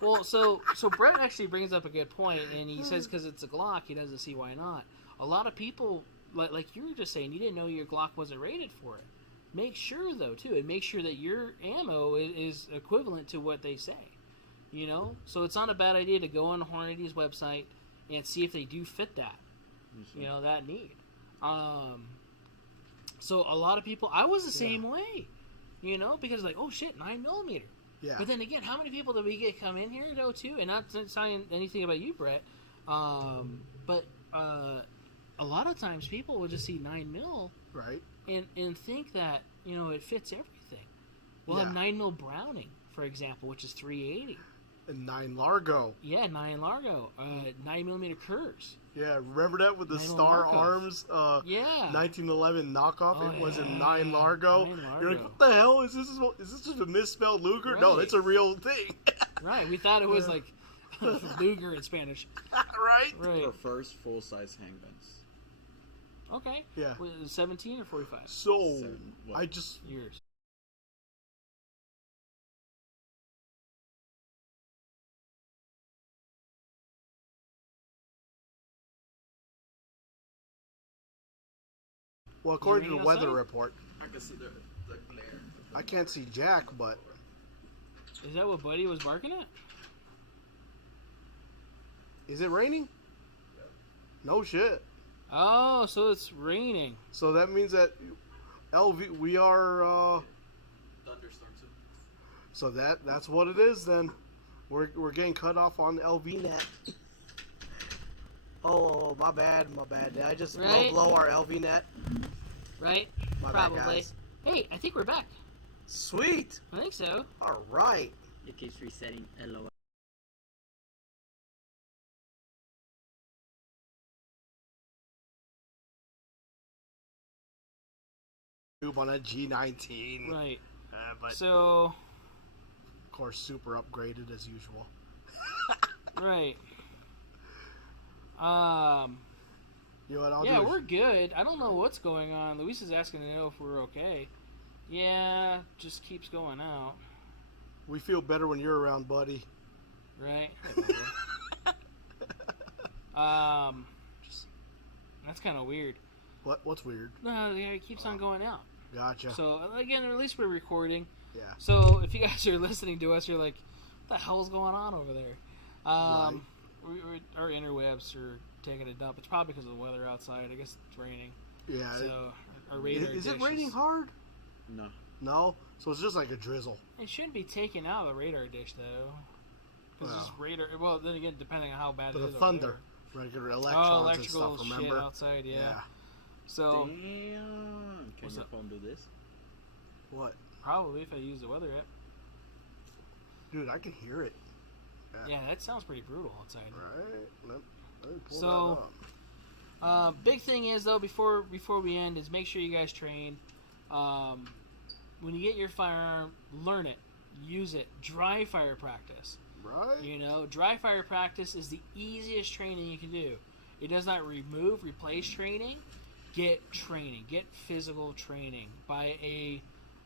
Well, so Brett actually brings up a good point, and he says because it's a Glock, he doesn't see why not. A lot of people, like you were just saying, you didn't know your Glock wasn't rated for it. Make sure, though, too, and make sure that your ammo is equivalent to what they say. You know? So it's not a bad idea to go on Hornady's website and see if they do fit that. You know, that need. So a lot of people, I was the same way. You know? Because like, oh shit, 9mm. Yeah. But then again, how many people do we get come in here, though, too? And not saying anything about you, Brett. But a lot of times people will just see 9mm. Right. And think that, you know, it fits everything. We'll have 9mm Browning, for example, which is 380. And 9 Largo. Yeah, 9 Largo. 9mm Kurz. Yeah, remember that with the 9mm Star knockoff. Arms 1911 knockoff? Oh, it was yeah. in 9 Largo. 9 Largo. You're like, what the hell? Is this just a misspelled Luger? No, Right. it's a real thing. Right, we thought it was like Luger in Spanish. Right? Right. For first full-size handguns. Okay. Yeah. 17 or 45? So, 7, what? I just... Years. Well, according to Is the it weather outside? report, I can see the glare. I can't see Jack, but... Is that what Buddy was barking at? Is it raining? No shit. Oh, so it's raining. So that means that LV, we are... Thunderstorm too. So that's what it is then. We're getting cut off on LV net. Oh, my bad. Did I just blow our LV net? Right? My bad, Probably. guys. Hey, I think we're back. Sweet. I think so. All right. It keeps resetting. LOL. On a G19. Right. But So, of course, super upgraded as usual. right. You know what I'll Yeah, do? we're good. I don't know what's going on. Luis is asking to know if we're okay. Yeah, just keeps going out. We feel better when you're around, buddy. Right? Just, that's kind of weird. What's weird? No, yeah, it keeps on going out. Gotcha. So, again, at least we're recording. Yeah. So, if you guys are listening to us, you're like, what the hell's going on over there? Right. Our interwebs are taking a dump. It's probably because of the weather outside. I guess it's raining. Yeah. So, our radar Is it dish raining hard? No. No. So it's just like a drizzle. It shouldn't be taken out of the radar dish, though. Because Well. it's radar... Well, then again, depending on how bad But it the is over thunder, there. regular Oh, electrons and electrical stuff. shit Remember? outside, yeah. Yeah. So, Damn. Can What's your up? phone do this? What? probably if I use the weather app. Dude, I can hear it. Yeah, that sounds pretty brutal outside. Right. Let me pull So- that up. Big thing is though, before we end, is make sure you guys train. When you get your firearm, learn it, use it, dry fire practice. Right. You know, dry fire practice is the easiest training you can do. It does not replace training. Get training, get physical training by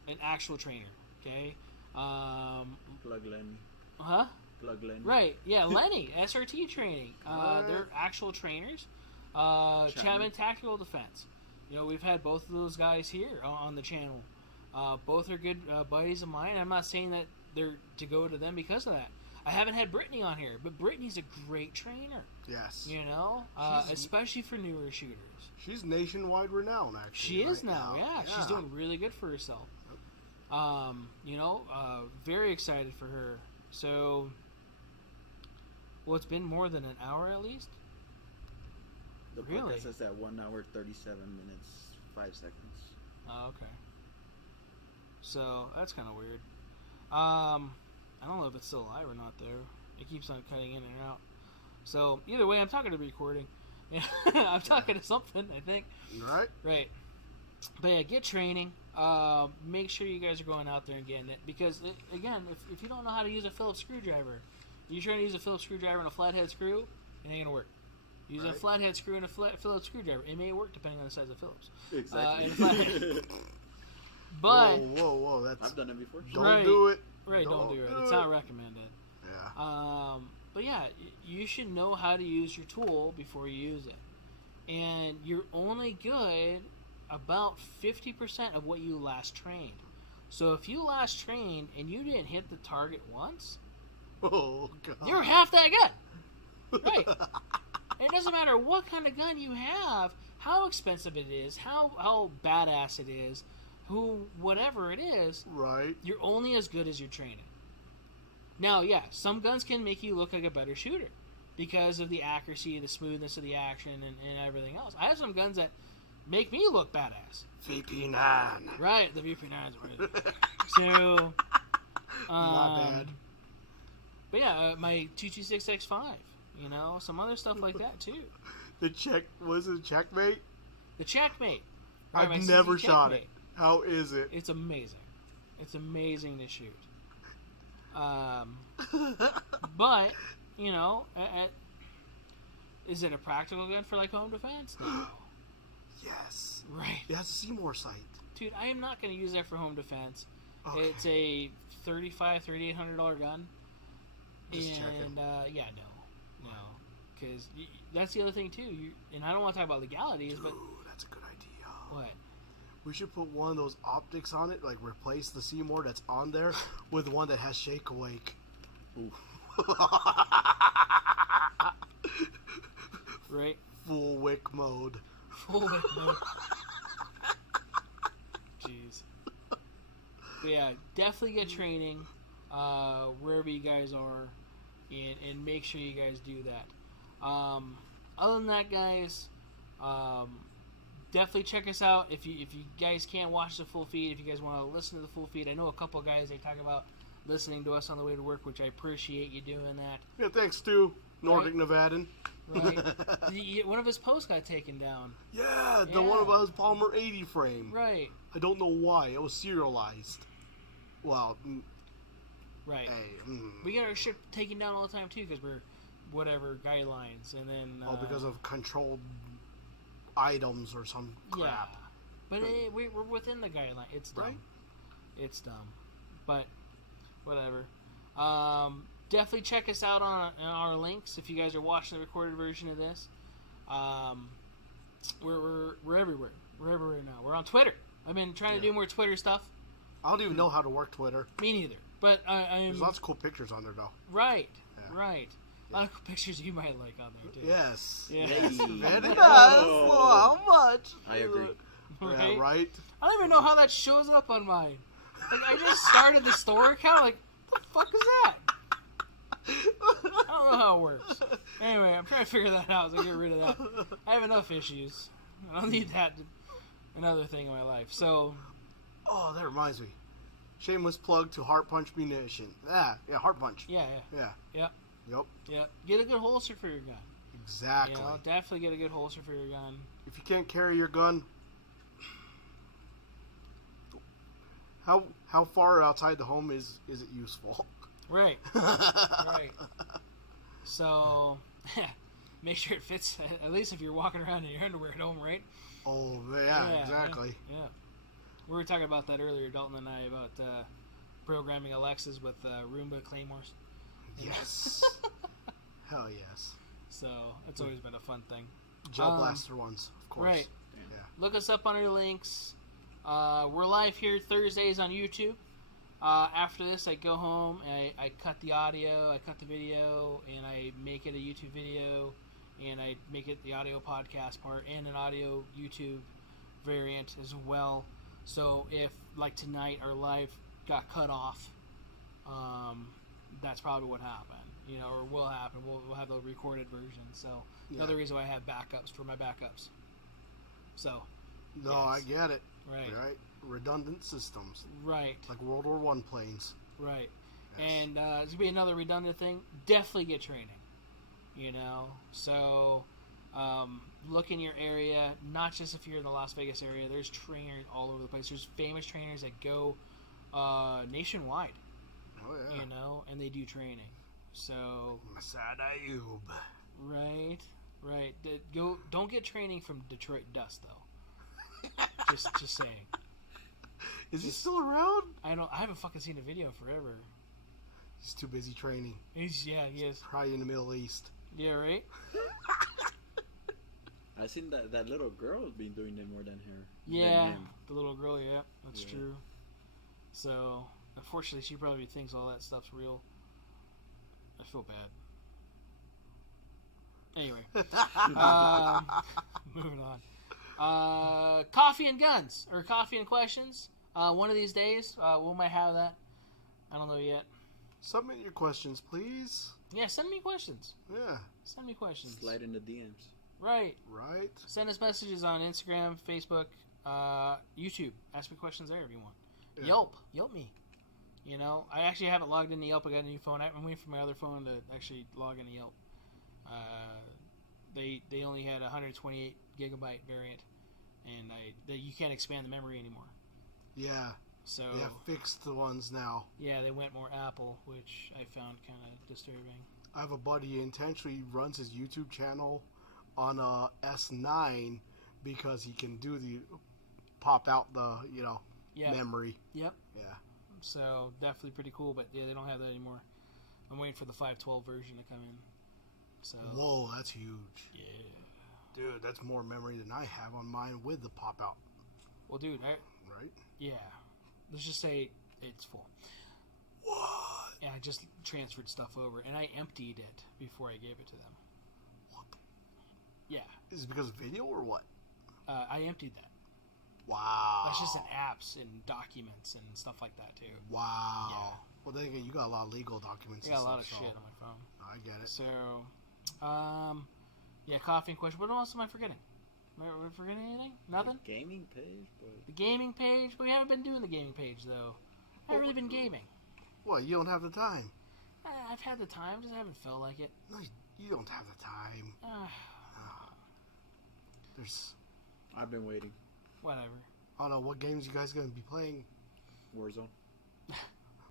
an actual trainer. Okay. Plug Len. Huh? Plug Len. Right, yeah, Lenny, SRT training. They're actual trainers. Chapman Tactical Defense. You know, we've had both of those guys here on the channel. Both are good buddies of mine. I'm not saying that they're to go to them because of that. I haven't had Brittany on here, but Brittany's a great trainer. Yes. You know, especially for newer shooters. She's nationwide renowned, actually. She is right now, yeah. She's doing really good for herself. You know, very excited for her. So, well, it's been more than an hour at least. The Really? podcast says at 1 hour 37 minutes 5 seconds. Oh, okay. So that's kind of weird. I I don't know if it's still alive or not there. It keeps on cutting in and out. So, either way, I'm talking to the recording. I'm talking to something, I think. Right? Right. But yeah, get training. Make sure you guys are going out there and getting it. Because, again, if you don't know how to use a Phillips screwdriver, you're trying to use a Phillips screwdriver and a flathead screw, it ain't going to work. Use a flathead screw and a Phillips screwdriver. It may work depending on the size of Phillips. Exactly. But whoa, that's I've done it before. don't do it. Right, don't do it. It's not recommended. Yeah. But yeah, you should know how to use your tool before you use it. And you're only good about 50% of what you last trained. So if you last trained and you didn't hit the target once, Oh God. you're half that good. Right. It doesn't matter what kind of gun you have, how expensive it is, how badass it is, whatever it is. Right. You're only as good as your training. Now, yeah, some guns can make you look like a better shooter because of the accuracy, the smoothness of the action, and everything else. I have some guns that make me look badass. VP9. Right, the VP9s are So, Not bad. But yeah, my 226X5, some other stuff like that too. Was it Checkmate? The Checkmate. Right, I've never shot it. Checkmate. How is it? It's amazing. It's amazing to shoot. But, is it a practical gun for, like, home defense? No. Yes. Right. It has a Seymour sight. Dude, I am not going to use that for home defense. Okay. It's a $3,800 gun. Just and, checking. yeah, no. Because that's the other thing, too. And I don't want to talk about legalities, but... Ooh, that's a good idea. What? We should put one of those optics on it, like replace the Seymour that's on there with one that has Shake Awake. Ooh. Right? Full wick mode. Full wick mode. Jeez. But yeah, definitely get training wherever you guys are, and make sure you guys do that. Other than that, guys, definitely check us out. If you guys can't watch the full feed, if you guys want to listen to the full feed, I know a couple of guys, they talk about listening to us on the way to work, which I appreciate you doing that. Yeah, thanks, Stu. Nordic Nevadan. Right. One of his posts got taken down. Yeah, the one about his Palmer 80 frame. Right. I don't know why. It was serialized. Well, right. Hey, We get our shit taken down all the time, too, because we're whatever guidelines, and then... because of controlled items or some crap. Yeah. But we're within the guideline. It's dumb. Right? It's dumb. But, whatever. Definitely check us out on our links if you guys are watching the recorded version of this. We're everywhere. We're everywhere now. We're on Twitter. I've been trying to do more Twitter stuff. I don't even know how to work Twitter. Me neither. But I'm... There's lots of cool pictures on there, though. Right. Yeah. Right. A lot of cool pictures you might like on there, too. Yes. Yeah. Very nice. Oh, how much? I agree. Right? Yeah, right? I don't even know how that shows up on mine. Like, I just started the store account. Like, what the fuck is that? I don't know how it works. Anyway, I'm trying to figure that out so I get rid of that. I have enough issues. I don't need that another thing in my life. So, Oh, that reminds me. Shameless plug to Heart Punch Munition. Yeah, Heart Punch. yeah. Yep. Get a good holster for your gun. Exactly. Definitely get a good holster for your gun. If you can't carry your gun, how far outside the home is it useful? Right. Right. So, make sure it fits, at least if you're walking around in your underwear at home, right? Oh, yeah, exactly. Yeah. We were talking about that earlier, Dalton and I, about programming Alexas with Roomba Claymores. Yes. Hell yes. So, it's always been a fun thing. Gel blaster ones, of course. Right. Yeah. Look us up on our links. We're live here Thursdays on YouTube. After this, I go home and I cut the audio, I cut the video, and I make it a YouTube video, and I make it the audio podcast part and an audio YouTube variant as well. So if, like tonight, our live got cut off, that's probably what happened, or will happen. We'll have the recorded version. So another reason why I have backups for my backups. So. No, yes. I get it. Right. Redundant systems. Right. Like World War I planes. Right. And it's gonna be another redundant thing. Definitely get training. So look in your area. Not just if you're in the Las Vegas area. There's trainers all over the place. There's famous trainers that go nationwide. Oh yeah. And they do training. So Masad Ayub. Right. Don't get training from Detroit Dust though. just saying. Is he still around? I haven't fucking seen a video forever. He's too busy training. He is. Probably in the Middle East. Yeah, right? I seen that little girl's been doing it more than her. Yeah, than him. the little girl, yeah, that's true. So, unfortunately, she probably thinks all that stuff's real. I feel bad. Anyway, moving on. Coffee and guns, or coffee and questions. One of these days, we might have that. I don't know yet. Submit your questions, please. Yeah, send me questions. Yeah. Send me questions. Slide in the DMs. Right. Send us messages on Instagram, Facebook, YouTube. Ask me questions there if you want. Yeah. Yelp me. I actually haven't logged into Yelp. I got a new phone. I'm waiting for my other phone to actually log into Yelp. They only had a 128 gigabyte variant, and you can't expand the memory anymore. Yeah. So they have fixed the ones now. Yeah, they went more Apple, which I found kind of disturbing. I have a buddy who intentionally runs his YouTube channel on a S9 because he can do the pop out the memory. Yep. Yeah. So definitely pretty cool, but yeah, they don't have that anymore. I'm waiting for the 512 version to come in. So. Whoa, that's huge. Yeah. Dude, that's more memory than I have on mine with the pop out. Well, dude, right? Yeah. Let's just say it's full. What? And I just transferred stuff over, and I emptied it before I gave it to them. What? Yeah. Is it because of video or what? I emptied that. Wow. That's just in apps and documents and stuff like that, too. Wow. Yeah. Well, then again, you got a lot of legal documents. I got a lot of shit on my phone. I get it. So, yeah, coffee and question. What else am I forgetting? Am I forgetting anything? Nothing? The gaming page? The gaming page? But we haven't been doing the gaming page, though. I haven't really been gaming. What, you don't have the time? I've had the time, just haven't felt like it. No, you don't have the time. I've been waiting. Whatever. I don't know, what games you guys going to be playing? Warzone.